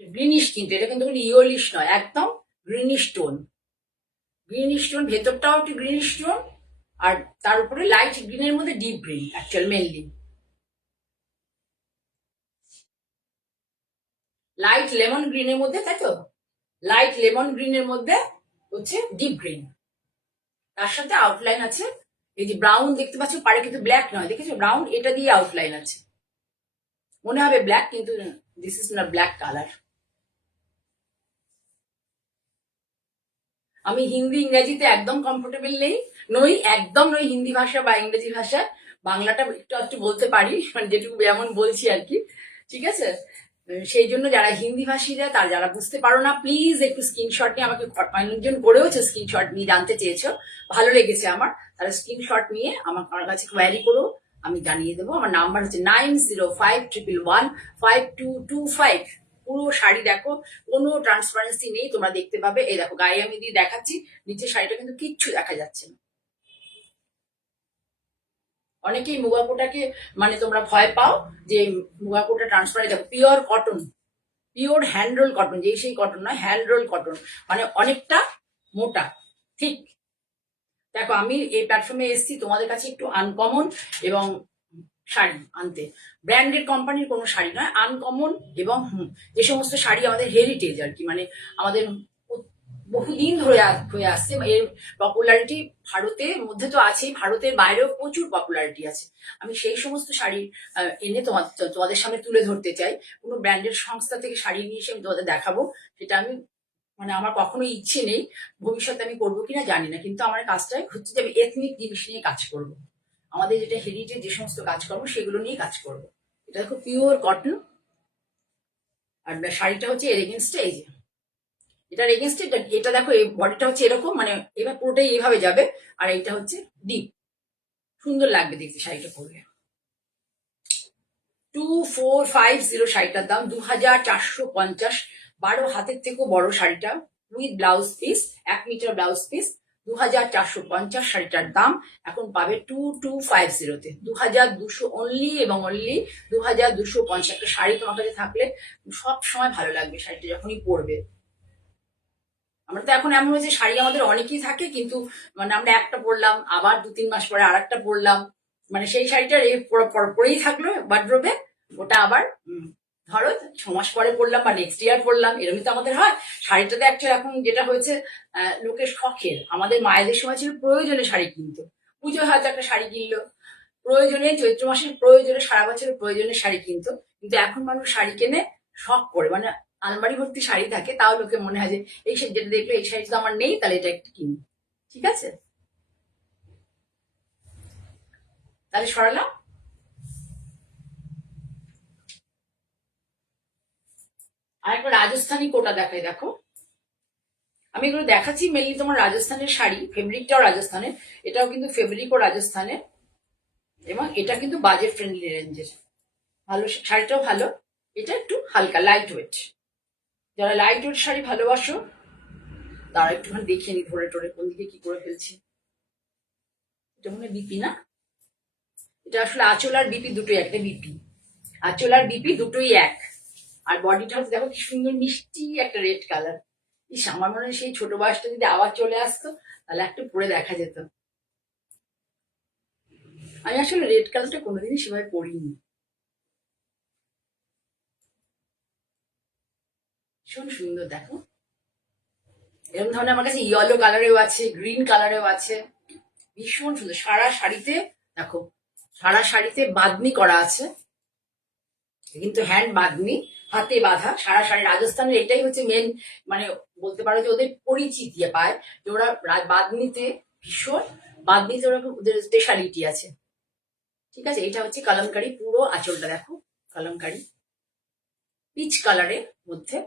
গ্রিনিশ, কিন্তু এটা কিন্তু ইয়োলিশ নয়, একদম গ্রিনিশ টোন। গ্রিনিশ টোন, ভেতরটাও একটু গ্রিনিশ টোন, আর তার উপরে লাইট গ্রিনের মধ্যে deep green actual mainly. Light lemon গ্রিনের মধ্যে, তাই তো, লাইট লেমন গ্রিনের মধ্যে হচ্ছে ডিপ গ্রিন, তার সাথে আউটলাইন আছে। এই যে ব্রাউন দেখতে পাচ্ছ পারে, কিন্তু ব্ল্যাক নয়, দেখেছো ব্রাউন, এটা দিয়ে আউটলাইন আছে, মনে হবে ব্ল্যাক, কিন্তু this is not black colour. আমি হিন্দি ইংরেজিতে একদম কমফোর্টেবল নই, একদম নই, হিন্দি ভাষা বা ইংরেজি ভাষা। বাংলাটা একটু একটু বলতে পারি, মানে যেটুকু যেমন বলছি আর কি, ঠিক আছে। সেই জন্য যারা হিন্দি ভাষীরা, তার যারা বুঝতে পারো না, প্লিজ একটু স্ক্রিনশট নিয়ে আমাকে, অনেকজন করেওছে স্ক্রিনশট নিয়ে জানতে চেয়েছো, ভালো লেগেছে আমার, তারা স্ক্রিনশট নিয়ে আমার কাছে কোয়ারি করো, আমি জানিয়ে দেবো। আমার নাম্বার হচ্ছে 9051115225। পুরো শাড়ি দেখো, কোনো ট্রান্সপারেন্সি নেই, তোমরা দেখতে পাবে। এই দেখো গায়ে আমি দিয়ে দেখাচ্ছি, নিচে শাড়িটা কিন্তু কিচ্ছু দেখা যাচ্ছে না। অনেকেই মুগাকোটাকে মানে তোমরা ভয় পাও যে মুগাকোটা ট্রান্সপারেন্ট, দেখো pure cotton, pure hand roll cotton, যেই সেই কটন নয়, হ্যান্ড রোল কটন, মানে অনেকটা মোটা, ঠিক। দেখো আমি এই প্ল্যাটফর্মে এসেছি তোমাদের কাছে একটু আনকমন এবং শাড়ি আনতে, ব্র্যান্ডেড কোম্পানির কোনো শাড়ি নয়, আনকমন এবং যে সমস্ত শাড়ি আমাদের হেরিটেজ আর কি, মানে আমাদের বহুদিন ধরে হয়ে আসছে, এর পপুলারিটি ভারতের মধ্যে তো আছেই, ভারতের বাইরেও প্রচুর পপুলারিটি আছে। আমি সেই সমস্ত শাড়ি এনে তোমাদের সামনে তুলে ধরতে চাই। কোনো ব্র্যান্ডেড সংস্থা থেকে শাড়ি নিয়ে এসে আমি তোমাদের দেখাবো, সেটা আমি মানে আমার কখনো ইচ্ছে নেই, ভবিষ্যতে আমি করবো কিনা জানি না, কিন্তু আমার কাজটাই হচ্ছে যে আমি এথনিক জিনিস নিয়ে কাজ করব, আমাদের যেটা হেরিটেজ যে সমস্ত কাজকর্ম সেগুলো নিয়ে কাজ করব। এটা দেখো পিওর কটন, আর শাড়িটা হচ্ছে এর এগেনস্টে, এই যে এটার এগেনস্টে, এটা দেখো এই বডিটা হচ্ছে এরকম, মানে এবার পুরোটাই এইভাবে যাবে, আর এইটা হচ্ছে ডিপ, সুন্দর লাগবে দেখতে শাড়িটা পরলে। 2450 শাড়িটার দাম 2450, 12 হাতের থেকেও বড় শাড়িটা, with blouse piece, 1 meter blouse piece, 2450 শাড়িটার দাম এখন পাবে 2250-তে, 2200 অনলি এবং অনলি 2250। একটা শাড়ি তোমার কাছে থাকলে সব সময় ভালো লাগবে শাড়িটা যখনই পরবে। আমরা তো এখন এমন হয়েছে শাড়ি আমাদের অনেকই থাকে, কিন্তু মানে আমরা একটা পরলাম, আবার 2-3 মাস পরে আর একটা পরলাম, মানে সেই শাড়িটা পরেই থাকলো ওয়ার্ড্রোবে, ওটা আবার ধরো 6 মাস পরে পরলাম বা নেক্সট ইয়ার পরলাম, এরকমই তো আমাদের হয়। শাড়িটাতে অ্যাকচুয়ালি এখন যেটা হয়েছে, লোকের শখের, আমাদের মায়েদের সময় ছিল প্রয়োজনে শাড়ি কিনতো, পুজোয় হয়তো একটা শাড়ি কিনলো, প্রয়োজনে চৈত্র মাসের প্রয়োজনে, সারা বছরের প্রয়োজনে শাড়ি কিনতো, কিন্তু এখন মানুষ শাড়ি কেনে শখ করে, মানে আলমারি ভর্তি শাড়ি থাকে, তাও লোকে মনে হয় যে এই যেটা দেখলো এই শাড়ি তো আমার নেই, তাহলে এটা একটু কিনি, ঠিক আছে, তাহলে সরালাম। আর একটা রাজস্থানী কোটা দেখাই, দেখো আমি এগুলো দেখাচ্ছি মেনলি তোমার রাজস্থানের শাড়ি, ফেব্রিকটাও রাজস্থানের, এটাও কিন্তু ফেব্রিকও রাজস্থানের, এবং এটা কিন্তু বাজেট ফ্রেন্ডলি রেঞ্জের, ভালো শাড়িটাও ভালো। এটা একটু হালকা লাইট ওয়েট, যারা লাইট ওয়েট শাড়ি ভালোবাসো তারা একটুখানি দেখিয়ে নি ধরে টরে কোন দিকে কি করে ফেলছি। এটা মনে হয় বিপি না, এটা আসলে আঁচল আর বিপি দুটোই একটা, বিপি আঁচল আর বিপি দুটোই এক। আর বডিটা হচ্ছে দেখো কি সুন্দর মিষ্টি একটা রেড কালার। ইস, আমার মনে হয় সেই ছোট বয়সটা যদি আবার চলে আসতো তাহলে একটু পরে দেখা যেত। আমি আসলে রেড কালারটা কোনোদিনই সেভাবে পরিনি, ভীষণ সুন্দর দেখো। এরকম ধরনের আমার কাছে ইয়েলো কালারেও আছে, গ্রিন কালারেও আছে, ভীষণ সুন্দর। সারা শাড়িতে দেখো, সারা শাড়িতে বাঁধনি করা আছে, কিন্তু হ্যান্ড বাঁধনি, হাতে বাঁধা সারা শাড়ি। রাজস্থানের এটাই হচ্ছে মেন, মানে বলতে পারো যে ওদের পরিচিতি পায় যে ওরা বাঁধনিতে ভীষণ, বাঁধনিতে ওরা ওদের স্পেশালিটি আছে, ঠিক আছে। এটা হচ্ছে কালামকারি, পুরো আঁচলটা দেখো কালামকারি পিচ কালারের মধ্যে।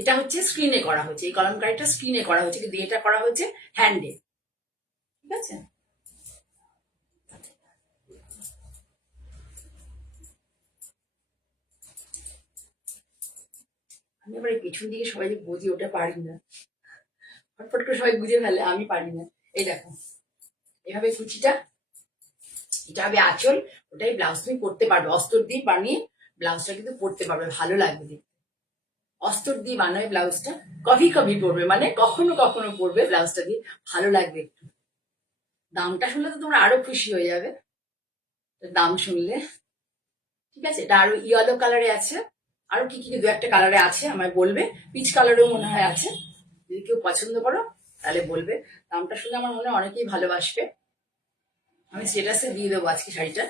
এটা হচ্ছে স্ক্রিনে করা হয়েছে, এই কলমকারিটা স্ক্রিনে করা হয়েছে, কিন্তু এটা করা হয়েছে হ্যান্ডে, ঠিক আছে। আমি আবার এই পেছন দিকে সবাই যে বুঝি ওটা পারি না, ফটফট করে সবাই বুঝে ফেলে, আমি পারি না। এই দেখো এভাবে কুচিটা, এটা হবে আঁচল, ওটাই ব্লাউজ তুমি পরতে পারবে, অস্তর দিয়ে বানিয়ে ব্লাউজটা কিন্তু পরতে পারবে, ভালো লাগবে দেখতে। অস্তর দিয়ে বানাবে ব্লাউজটা, কভি কভি পরবে, মানে কখনো কখনো পরবে ব্লাউজটা দিয়ে, ভালো লাগবে একটু। দামটা শুনলে তো তোমরা আরো খুশি হয়ে যাবে, দাম শুনলে। ঠিক আছে, এটা আরো ইয়েলো কালারে আছে, আরো কি কি দু একটা কালারে আছে আমায় বলবে, পিচ কালারেও মনে হয় আছে, যদি কেউ পছন্দ করো তাহলে বলবে। দামটা শুনে আমার মনে হয় অনেকেই ভালোবাসবে। আমি স্টেটাসে দিয়ে দেবো আজকে শাড়িটা।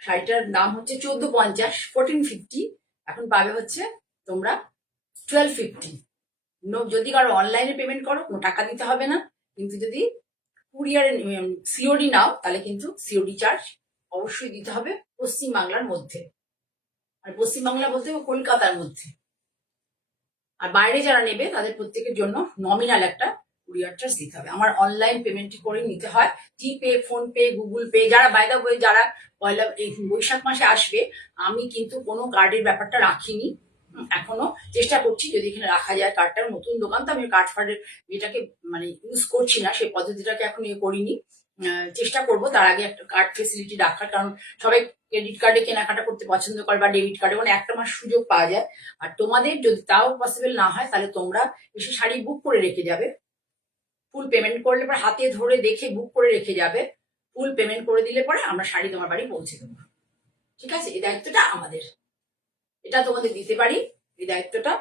শাড়িটার দাম হচ্ছে 1450, 1450। এখন পাবে হচ্ছে তোমরা 1250। যদি কারো অনলাইনে পেমেন্ট করো কোনো টাকা দিতে হবে না, কিন্তু যদি কুরিয়ার সিওডি নাও তাহলে কিন্তু সিওডি চার্জ অবশ্যই দিতে হবে পশ্চিমবাংলার মধ্যে, আর পশ্চিমবাংলা বলতে কলকাতার মধ্যে। আর বাইরে যারা নেবে তাদের প্রত্যেকের জন্য নমিনাল একটা কুরিয়ার চার্জ দিতে হবে। আমার অনলাইন পেমেন্ট করে নিতে হয়, জিপে, ফোন পে, গুগল পে। যারা বাইদা বই যারা পয়লা এই বৈশাখ মাসে আসবে, আমি কিন্তু কোনো কার্ডের ব্যাপারটা রাখিনি এখনো, চেষ্টা করছি যদি এখানে রাখা যায় কার্ডটার। নতুন দোকান তো আমি কার্ড ফার্ডের যেটাকে মানে ইউজ করছি না, সেই পদ্ধতিটাকে এখন ইয়ে করিনি। চেষ্টা করব তার আগে একটা কার্ড ফেসিলিটি রাখার, কারণ সবাই ক্রেডিট কার্ডে কেনাকাটা করতে পছন্দ করে বা ডেবিট কার্ডে, মানে একটা মাস সুযোগ পাওয়া যায়। আর তোমাদের যদি তাও পসিবল না হয় তাহলে তোমরা এসে শাড়ি বুক করে রেখে যাবে, ফুল পেমেন্ট করলে পরে হাতে ধরে দেখে বুক করে রেখে যাবে, ফুল পেমেন্ট করে দিলে পরে আমরা শাড়ি তোমার বাড়ি পৌঁছে দেবো। ঠিক আছে, এই দায়িত্বটা আমাদের, এটা তোমাদের দিতে পারি এই দায়িত্বটা।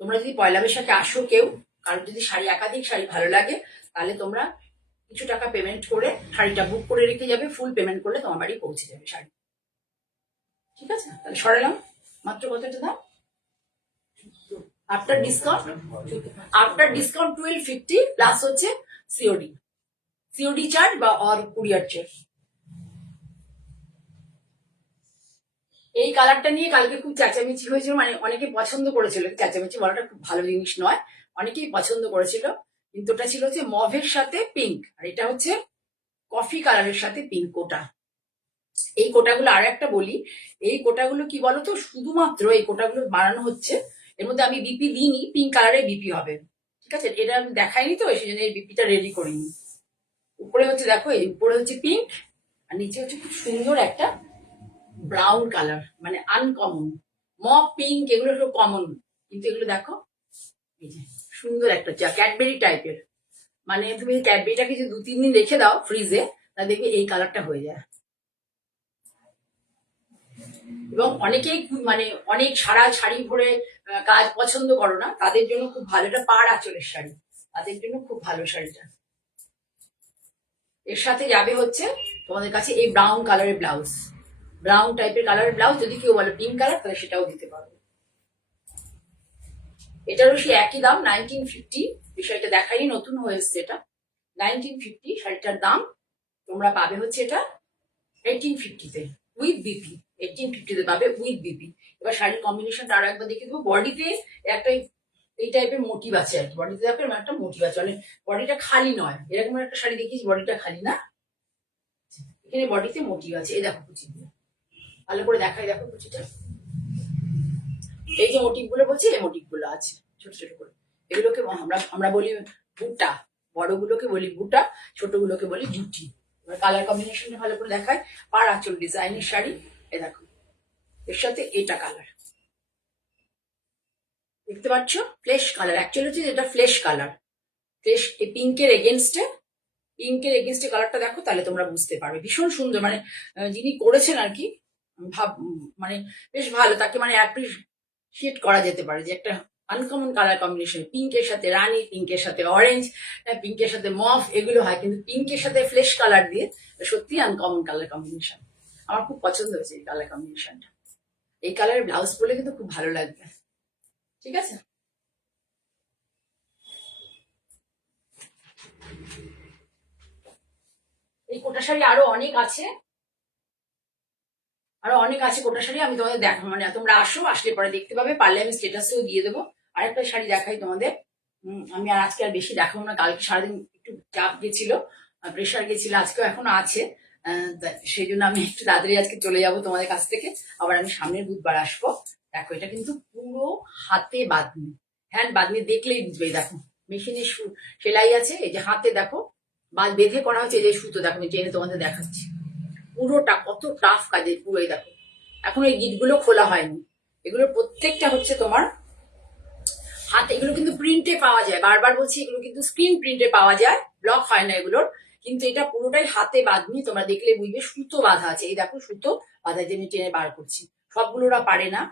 তোমরা যদি পয়লা বৈশাখে আসো কেউ, কারোর যদি শাড়ি একাধিক শাড়ি ভালো লাগে, তাহলে তোমরা কিছু টাকা পেমেন্ট করে শাড়িটা বুক করে রেখে যাবে, ফুল পেমেন্ট করলে তোমার বাড়ি পৌঁছে যাবে শাড়ি। ঠিক আছে, তাহলে সরালাম। মাত্র কতটা দাম after discount? After discount 1250 plus হচ্ছে সিওডি, সিওডি চার্জ বা অর কুরিয়ার চার্জ। এই কালারটা নিয়ে কালকে খুব চেঁচামেচি হয়েছিল, মানে অনেকে পছন্দ করেছিল, চেঁচামেচি বলাটা খুব ভালো জিনিস নয়, অনেকেই পছন্দ করেছিল। কিন্তু ওটা ছিল হচ্ছে মভের সাথে পিঙ্ক, আর এটা হচ্ছে কফি কালারের সাথে পিঙ্ক কোটা। এই কোটাগুলো আর একটা বলি, এই কোটাগুলো কি বলতো, শুধুমাত্র এই কোটাগুলো বানানো হচ্ছে, এর মধ্যে আমি বিপি দিইনি, পিঙ্ক কালারের বিপি হবে। ঠিক আছে, এটা আমি দেখাইনি তো, সেই জন্য এই বিপিটা রেডি করিনি। উপরে হচ্ছে দেখো, এই উপরে হচ্ছে পিঙ্ক, আর নিচে হচ্ছে খুব সুন্দর একটা ব্রাউন কালার, মানে আনকমন। মপ পিঙ্ক এগুলো সব কমন, কিন্তু এগুলো দেখো এই যে সুন্দর একটা ক্যাডবেরি টাইপের, মানে তুমি ক্যাডবেরিটাকে যদি 2-3 দিন রেখে দাও ফ্রিজে, তা দেখবে এই কালারটা হয়ে যায়। এবং অনেকেই মানে অনেক সারা শাড়ি পরে কাজ পছন্দ করো না, তাদের জন্য খুব ভালো, এটা পাড় আঁচলের শাড়ি, তাদের জন্য খুব ভালো শাড়িটা। এর সাথে যাবে হচ্ছে তোমাদের কাছে এই ব্রাউন কালারের ব্লাউজ, ব্রাউন টাইপের কালারের ব্লাউজ। যদি কেউ বলে পিঙ্ক কালার তাহলে সেটাও দিতে পারবো। এটারও সেই একই দাম 1950, বিষয়টা দেখাই নতুন হয়ে এসছে এটা 1950। শাড়িটার দাম তোমরা পাবে হচ্ছে এটা 1850-তে উইথ বিপি, 1850-তে পাবে উইথ বিপি। এবার শাড়ির কম্বিনেশনটা আরো একবার দেখে দেবো। বডিতে একটা এই টাইপের মোটিভ আছে আর কি, বডিতে দেখো একটা মোটিভ আছে, মানে বডিটা খালি নয়। এরকম একটা শাড়ি দেখিয়েছি বডিটা খালি না, এখানে বডিতে মোটিভ আছে। এই দেখো কুচি দিয়ে ভালো করে দেখাই, দেখো কুচিটা, এই যে মোটিভ গুলো বলছি, এই মোটিভ গুলো আছে ছোট ছোট করে। এগুলোকে আমরা বলি বুটা, বড়গুলোকে বলি বুটা, ছোটগুলোকে বলি জুটি। এবার কালার কম্বিনেশনটা ভালো করে দেখায়। পাড় আঁচল ডিজাইনের শাড়ি, এ দেখো এর সাথে এটা কালার দেখতে পাচ্ছ, ফ্লেশ কালার। অ্যাকচুয়ালি হচ্ছে এটা ফ্লেশ কালার, ফ্লেশ পিঙ্কের এগেনস্টে, পিঙ্কের এগেনস্টে কালারটা দেখো, তাহলে তোমরা বুঝতে পারবে। ভীষণ সুন্দর, মানে যিনি করেছেন আর কি ভাব, মানে বেশ ভালো, তাকে মানে অ্যাপ্রিসিয়েট করা যেতে পারে যে একটা আনকমন কালার কম্বিনেশন, পিঙ্কের সাথে রানী, পিঙ্কের সাথে অরেঞ্জ, পিঙ্কের সাথে মফ, এগুলো হয়, কিন্তু পিঙ্কের সাথে ফ্লেশ কালার দিয়ে সত্যি আনকমন কালার কম্বিনেশন। আমার খুব পছন্দ হয়েছে এই কালার কম্বিনেশনটা। এই কালারের ব্লাউজ পরলে কিন্তু খুব ভালো লাগবে। ঠিক আছে, এই কোটা শাড়ি আরো অনেক আছে, আরো অনেক আছে কোটা শাড়ি। আমি তোমাদের দেখো, মানে তোমরা আসো, আসলে পরে দেখতে পাবে, পারলে আমি স্টেটাসেও দিয়ে দেবো। আরেকটা শাড়ি দেখাই তোমাদের। আমি আর আজকে আর বেশি দেখাবো না, কালকে সারাদিন একটু চাপ গেছিল, প্রেশার গেছিল, আজকেও এখনো আছে। সেই জন্য আমি একটু তাড়াতাড়ি আজকে চলে যাব তোমাদের কাছ থেকে, আবার আমি সামনের বুধবার আসবো। দেখো এটা কিন্তু পুরো হাতে বাঁধনি, হ্যান্ড বাঁধনি, দেখলেই বুঝবে। দেখো মেশিনে সেলাই আছে, এই যে হাতে দেখো বেঁধে করা হচ্ছে। এই যে সুতো দেখো, আমি টেনে তোমাদের দেখাচ্ছি, পুরোটা কত টাফ কাজের পুরো। এই দেখো এখন এই গিটগুলো খোলা হয়নি, এগুলো প্রত্যেকটা হচ্ছে তোমার হাতে। এগুলো কিন্তু প্রিন্টে পাওয়া যায়, বারবার বলছি, এগুলো কিন্তু স্ক্রিন প্রিন্টে পাওয়া যায়, ব্লক হয় না এগুলোর। কিন্তু এটা পুরোটাই হাতে বাঁধনি, তোমরা দেখলে বুঝবে সুতো বাঁধা আছে। এই দেখো সুতো বাঁধা, যে আমি টেনে বার করছি। সবগুলো ওরা পারে না,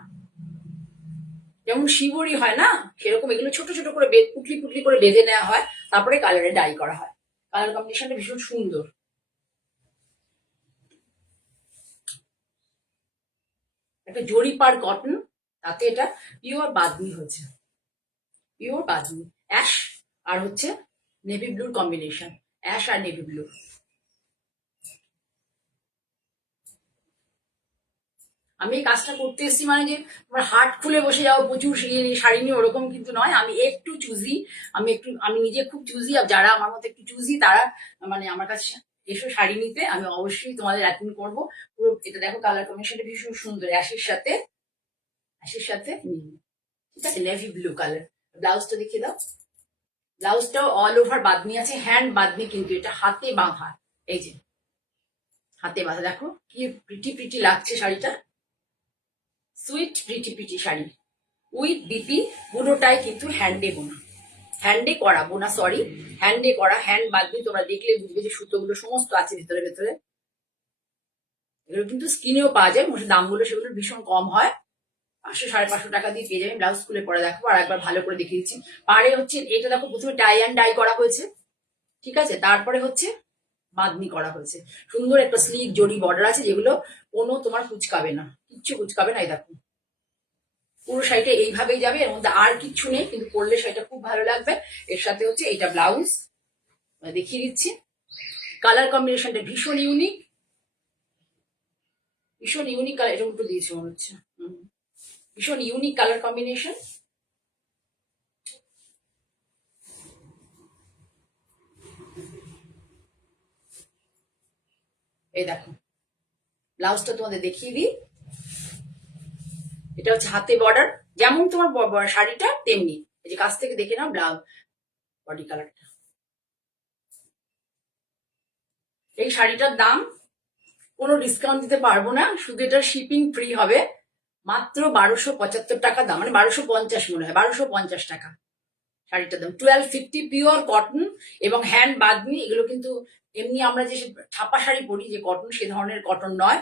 যেমন শিবরি হয় না সেরকম এগুলো ছোট ছোট করে পুটলি পুটলি করে বেঁধে নেওয়া হয়, তারপরে কালারে ডাই করা হয়। কালার কম্বিনেশনটা ভীষণ সুন্দর। একটা জরিপার কটন, তাতে এটা পিওর বাঁধনি হচ্ছে, পিওর বাঁধনি। অ্যাশ আর হচ্ছে নেভি ব্লুর কম্বিনেশন, অ্যাশ আর নেভি ব্লু। আমি এই কাজটা করতে এসেছি মানে যে তোমার হাট খুলে বসে যাও প্রচুর শাড়ি নিয়ে, ওরকম কিন্তু নয়। আমি একটু চুজি, আমি নিজে খুব চুজি, আর যারা আমার মতো একটু চুজি তারা মানে আমার কাছে এসো শাড়ি নিতে, আমি অবশ্যই তোমাদের অ্যাটেন্ড করবো। পুরো এটা দেখো কালার কম্বিনেশনটা ভীষণ সুন্দর, অ্যাশের সাথে ঠিক আছে, নেভি ব্লু কালার। ব্লাউজটা দেখিয়ে দাও। ব্লাউজটাও অল ওভার বাঁধনি আছে, হ্যান্ড বাঁধনি, কিন্তু এটা হাতে বাঁধা। এই যে হাতে বাঁধা, দেখো কি প্রিটি প্রিটি লাগছে শাড়িটা, sweet pretty pretty sari with BP. পুরোটাই কিন্তু হ্যান্ডে বোনা, হ্যান্ডে করা বোনা, সরি হ্যান্ডে করা, হ্যান্ড বাঁধনি। তোমরা দেখলে বুঝবে যে সুতোগুলো সমস্ত আছে ভেতরে ভেতরে। এগুলো কিন্তু স্কিনেও পাওয়া যায়, দামগুলো সেগুলো ভীষণ কম হয়, 500-550 টাকা দিয়ে পেয়ে যাবেন। ব্লাউজ খুলে পরে দেখো, আর একবার ভালো করে দেখিয়ে দিচ্ছি। পারে হচ্ছে এটা দেখো, প্রথমে টাই অ্যান্ড ডাই করা হয়েছে, ঠিক আছে, তারপরে হচ্ছে বাঁধনি করা হয়েছে। সুন্দর একটা স্লিক জড়ি বর্ডার আছে, যেগুলো কোনো তোমার কুচকাবে না, কিচ্ছু কুচকাবে না। এই দেখো পুরো শাড়িটা এইভাবেই যাবে, এর মধ্যে আর কিচ্ছু নেই, কিন্তু পরলে শাড়িটা খুব ভালো লাগবে। এর সাথে হচ্ছে এটা ব্লাউজ, দেখিয়ে দিচ্ছি। কালার কম্বিনেশনটা ভীষণ ইউনিক, ভীষণ ইউনিক কালার। এটা উল্টো দিয়েছি মনে হচ্ছে, ভীষণ ইউনিক কালার কম্বিনেশন। এই দেখো ব্লাউজটা তোমাদের দেখিয়ে দিই। এটা হচ্ছে হাতে বর্ডার, যেমন তোমার শাড়িটা তেমনি। এই যে কাছ থেকে দেখে নাও ব্লাউজ বডি কালারটা। এই শাড়িটার দাম কোনো ডিসকাউন্ট দিতে পারবো না, শুধু এটা শিপিং ফ্রি হবে। মাত্র 1275 টাকা দাম, মানে 1250 মনে হয়, 1250 টাকা শাড়িটার দাম। 1250 পিওর কটন এবং হ্যান্ড বাঁধনি। এগুলো কিন্তু এমনি আমরা যে ছাপা শাড়ি পরি যে কটন, সে ধরনের কটন নয়,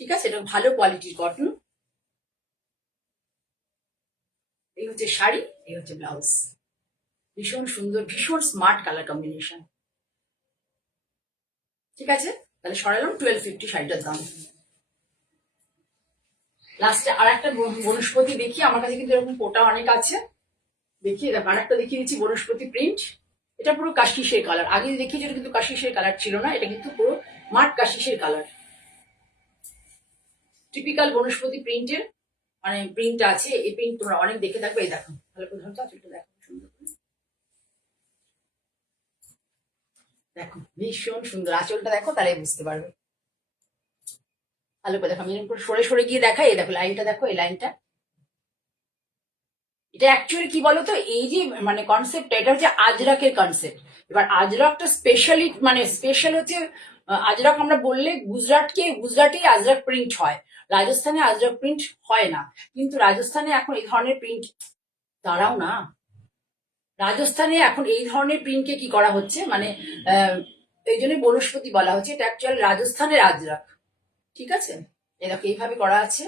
ঠিক আছে, এটা ভালো কোয়ালিটির কটন। এই হচ্ছে শাড়ি, এই হচ্ছে ব্লাউজ, ভীষণ সুন্দর, ভীষণ স্মার্ট কালার কম্বিনেশন, ঠিক আছে। তাহলে সরালাম 1250 শাড়িটার দাম। লাস্টে আর একটা বনস্পতি দেখি, আমার কাছে কিন্তু এরকম কোটা অনেক আছে। দেখি আর একটা দেখিয়ে দিচ্ছি, বনস্পতি প্রিন্ট। এটা পুরো কাশিসের কালার, আগে দেখিয়েছি এটা কিন্তু কাশিসের কালার ছিল না, এটা কিন্তু পুরো মাঠ কাশিসের কালার। টিপিক্যাল বনস্পতি প্রিন্টের মানে প্রিন্ট আছে, এই প্রিন্ট তোমরা অনেক দেখে থাকবে। এই দেখো ভালো করে ধরো, আঁচলটা দেখো সুন্দর করে, দেখো ভীষণ সুন্দর আঁচলটা, দেখো তাহলে বুঝতে পারবে ভালো করে। দেখো আমি এরকম করে সরে সরে গিয়ে দেখাই, এই দেখো লাইনটা, দেখো এই লাইনটা। এটা অ্যাকচুয়ালি কি বলতো, এই যে মানে কনসেপ্টটা, এটা হচ্ছে আজরাকের কনসেপ্ট। এবার আজরাকটা স্পেশালি মানে স্পেশাল হচ্ছে, আজরাক আমরা বললে গুজরাটি আজরাক প্রিন্ট হয়, রাজস্থানে আজরাক প্রিন্ট হয় না। কিন্তু রাজস্থানে এখন এই ধরনের প্রিন্ট, দাঁড়াও না, রাজস্থানে এখন এই ধরনের প্রিন্টকে কি করা হচ্ছে মানে এই জন্য বনস্পতি বলা হচ্ছে, এটা অ্যাকচুয়াল রাজস্থানের আজরাক, ঠিক আছে। এই দেখো এইভাবে করা আছে,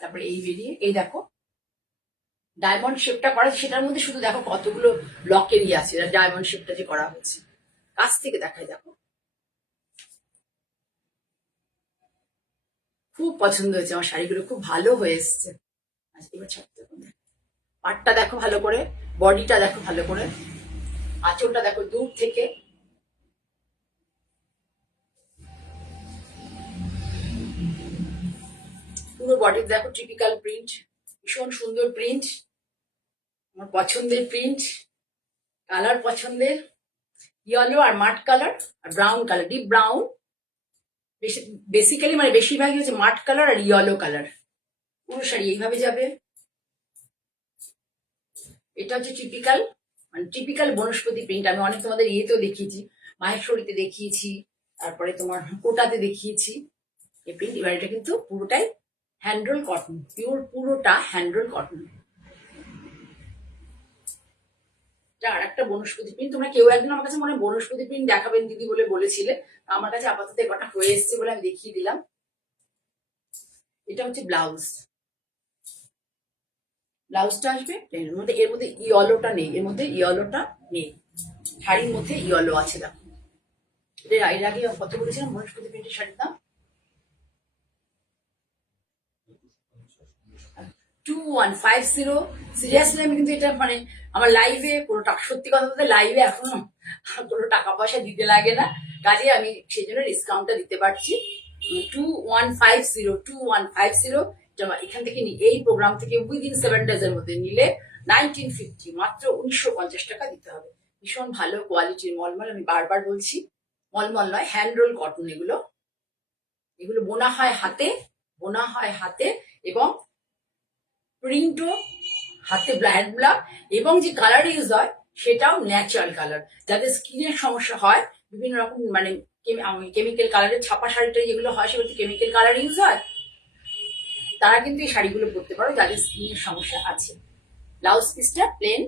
তারপরে এই বেরিয়ে এই দেখো ডায়মন্ড শেপটা করা, সেটার মধ্যে শুধু দেখো কতগুলো লকেরই আছে, ডায়মন্ড শেপটা যে করা হয়েছে। কাছ থেকে দেখাই, দেখো খুব পছন্দ হয়েছে আমার শাড়িগুলো, খুব ভালো হয়ে এসছে। আচ্ছা এবার ছাড়তে, পাটটা দেখো ভালো করে, বডিটা দেখো ভালো করে, আঁচলটা দেখো দূর থেকে, পুরো বডি দেখো টিপিক্যাল প্রিন্ট, ভীষণ সুন্দর প্রিন্ট, আমার পছন্দের প্রিন্ট, কালার পছন্দের, ইয়েলো আর মাট কালার আর brown colour, deep brown. Basically মানে বেশিরভাগই হচ্ছে মাট কালার আর ইয়েলো কালার। পুরো শাড়ি এইভাবে যাবে, এটা হচ্ছে টিপিক্যাল বনস্পতি প্রিন্ট। আমি অনেক তোমাদের ইয়েতেও দেখিয়েছি, মাহেশ্বরীতে দেখিয়েছি, তারপরে তোমার কোটাতে দেখিয়েছি এই প্রিন্ট। এবার এটা কিন্তু পুরোটাই হ্যান্ডরোল কটন, পুরোটা হ্যান্ডরোল কটন। এটা আর একটা বনস্পতি প্রিন্ট। তোমরা কেউ একদিন আমার কাছে মনে হয় বনস্পতি প্রিন্ট দেখাবেন দিদি বলে বলেছিলে, আমার কাছে আপাতত কটা হয়ে এসছে বলে আমি দেখিয়ে দিলাম। এটা হচ্ছে ব্লাউজটা আসবে এর মধ্যে ইয়েলোটা নেই, শাড়ির মধ্যে ইয়েলো আছে। দেখো এর আগে কত বলেছিলাম বনস্পতি প্রিন্টের শাড়ির দাম 2150। সিরিয়াসলি আমি কিন্তু এটা মানে আমার লাইভে কোনো টাকা, সত্যি কথা বলতে লাইভে এখনো কোনো টাকা পয়সা দিতে লাগে না, কাজে আমি সেই জন্য ডিসকাউন্টটা দিতে পারছি। 2150 এখান থেকে এই প্রোগ্রাম থেকে উইদিন 7 days এর মধ্যে নিলে 1950, মাত্র 1950 টাকা দিতে হবে। ভীষণ ভালো কোয়ালিটির মলমল, আমি বারবার বলছি মলমল নয়, হ্যান্ড রোল কটন। এগুলো বোনা হয় হাতে এবং প্রিন্টও হাতে, হ্যান্ড ব্লক, এবং যে কালার ইউজ হয় সেটাও ন্যাচারাল কালার। যাদের স্কিনের সমস্যা হয় বিভিন্ন রকম মানে কেমিক্যাল কালারের ছাপা শাড়িটা যেগুলো হয় সেগুলোতে কেমিক্যাল কালার ইউজ হয়, তারা কিন্তু এই শাড়িগুলো পরতে পারো যাদের স্কিনের সমস্যা আছে। ব্লাউজ পিসটা প্লেন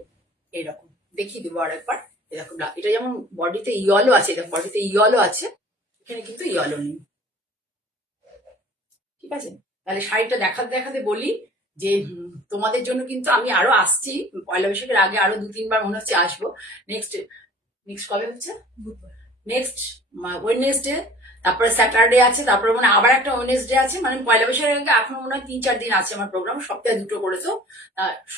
এইরকম দেখিয়ে দেবো আর একবার। এরকম এটা যেমন বডিতে ইয়েলো আছে, এটা বডিতে ইয়েলো আছে, এখানে কিন্তু ইয়েলো নেই। ঠিক আছে, তাহলে শাড়িটা দেখাতে বলি যে তোমাদের জন্য কিন্তু আমি আরো আসছি, পয়লা বৈশাখের আগে আরো 2-3 বার মনে হচ্ছে আসবো। নেক্সট কবে হচ্ছে? নেক্সট ওয়েডনেসডে, তারপরে স্যাটারডে আছে, তারপরে মানে আবার একটা ওয়েডনেসডে আছে, মানে পয়লা বৈশাখের আগে এখনো মনে হয় 3-4 দিন আছে আমার প্রোগ্রাম, সপ্তাহে 2টো করেছো।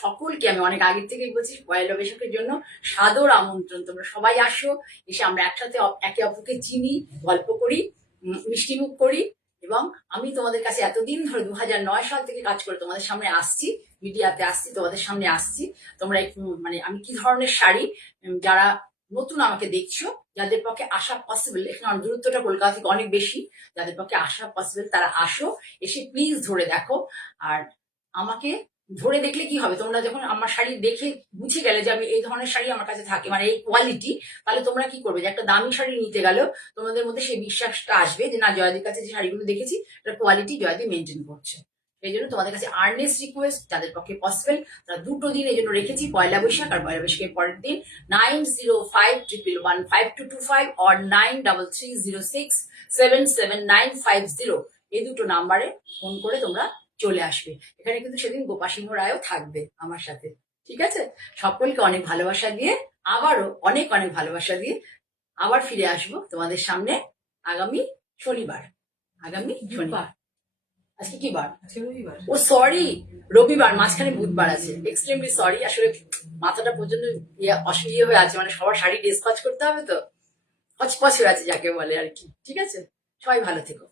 সকলকে আমি অনেক আগের থেকেই বলছি পয়লা বৈশাখের জন্য সাদর আমন্ত্রণ, তোমরা সবাই আসো, এসে আমরা একসাথে একে অপরকে চিনি, গল্প করি, মিষ্টিমুখ করি। এবং আমি তোমাদের কাছে এতদিন ধরে 2009 সাল থেকে কাজ করে তোমাদের সামনে আসছি, মিডিয়াতে আসছি, তোমাদের সামনে আসছি। তোমরা একটু মানে আমি কি ধরনের শাড়ি, যারা নতুন আমাকে দেখছো, যাদের পক্ষে আসা পসিবল, এখানে দূরত্বটা কলকাতা থেকে অনেক বেশি, যাদের পক্ষে আসা পসিবল তারা আসো, এসে প্লিজ ধরে দেখো। আর আমাকে ধরে দেখলে কি হবে, তোমরা যখন আমার শাড়ি দেখে বুঝে গেলে যে আমি এই ধরনের শাড়ি আমার কাছে থাকে, মানে এই কোয়ালিটি, তাহলে তোমরা কি করবে, যে একটা দামি শাড়ি নিতে গেলেও তোমাদের মধ্যে সেই বিশ্বাসটা আসবে যে না, জয়াদির কাছে যে শাড়িগুলো দেখেছি তার কোয়ালিটি জয়াদি মেনটেন করছে। এই জন্য তোমাদের কাছে আর্নেস্ট রিকোয়েস্ট, যাদের পক্ষে পসিবল তারা 2টো দিন এই জন্য রেখেছি, পয়লা বৈশাখ আর পয়লা বৈশাখের পরের দিন। 9051115225 or 93067795 এই 2টো নাম্বারে ফোন করে তোমরা চলে আসবে। এখানে কিন্তু সেদিন গোপা সিংহ রায়ও থাকবে আমার সাথে। ঠিক আছে, সকলকে অনেক ভালোবাসা দিয়ে, আবারও অনেক ভালোবাসা দিয়ে আবার ফিরে আসবো তোমাদের সামনে আগামী শনিবার। আজকে কি বার? ও সরি, রবিবার, মাঝখানে বুধবার আছে। এক্সট্রিমলি সরি, আসলে মাথাটা পর্যন্ত অসুবিধা হয়ে আছে, মানে সবার শাড়ি ডিসপাচ করতে হবে তো, হচপচ হয়ে আছে যাকে বলে আর কি। ঠিক আছে, সবাই ভালো থেকো।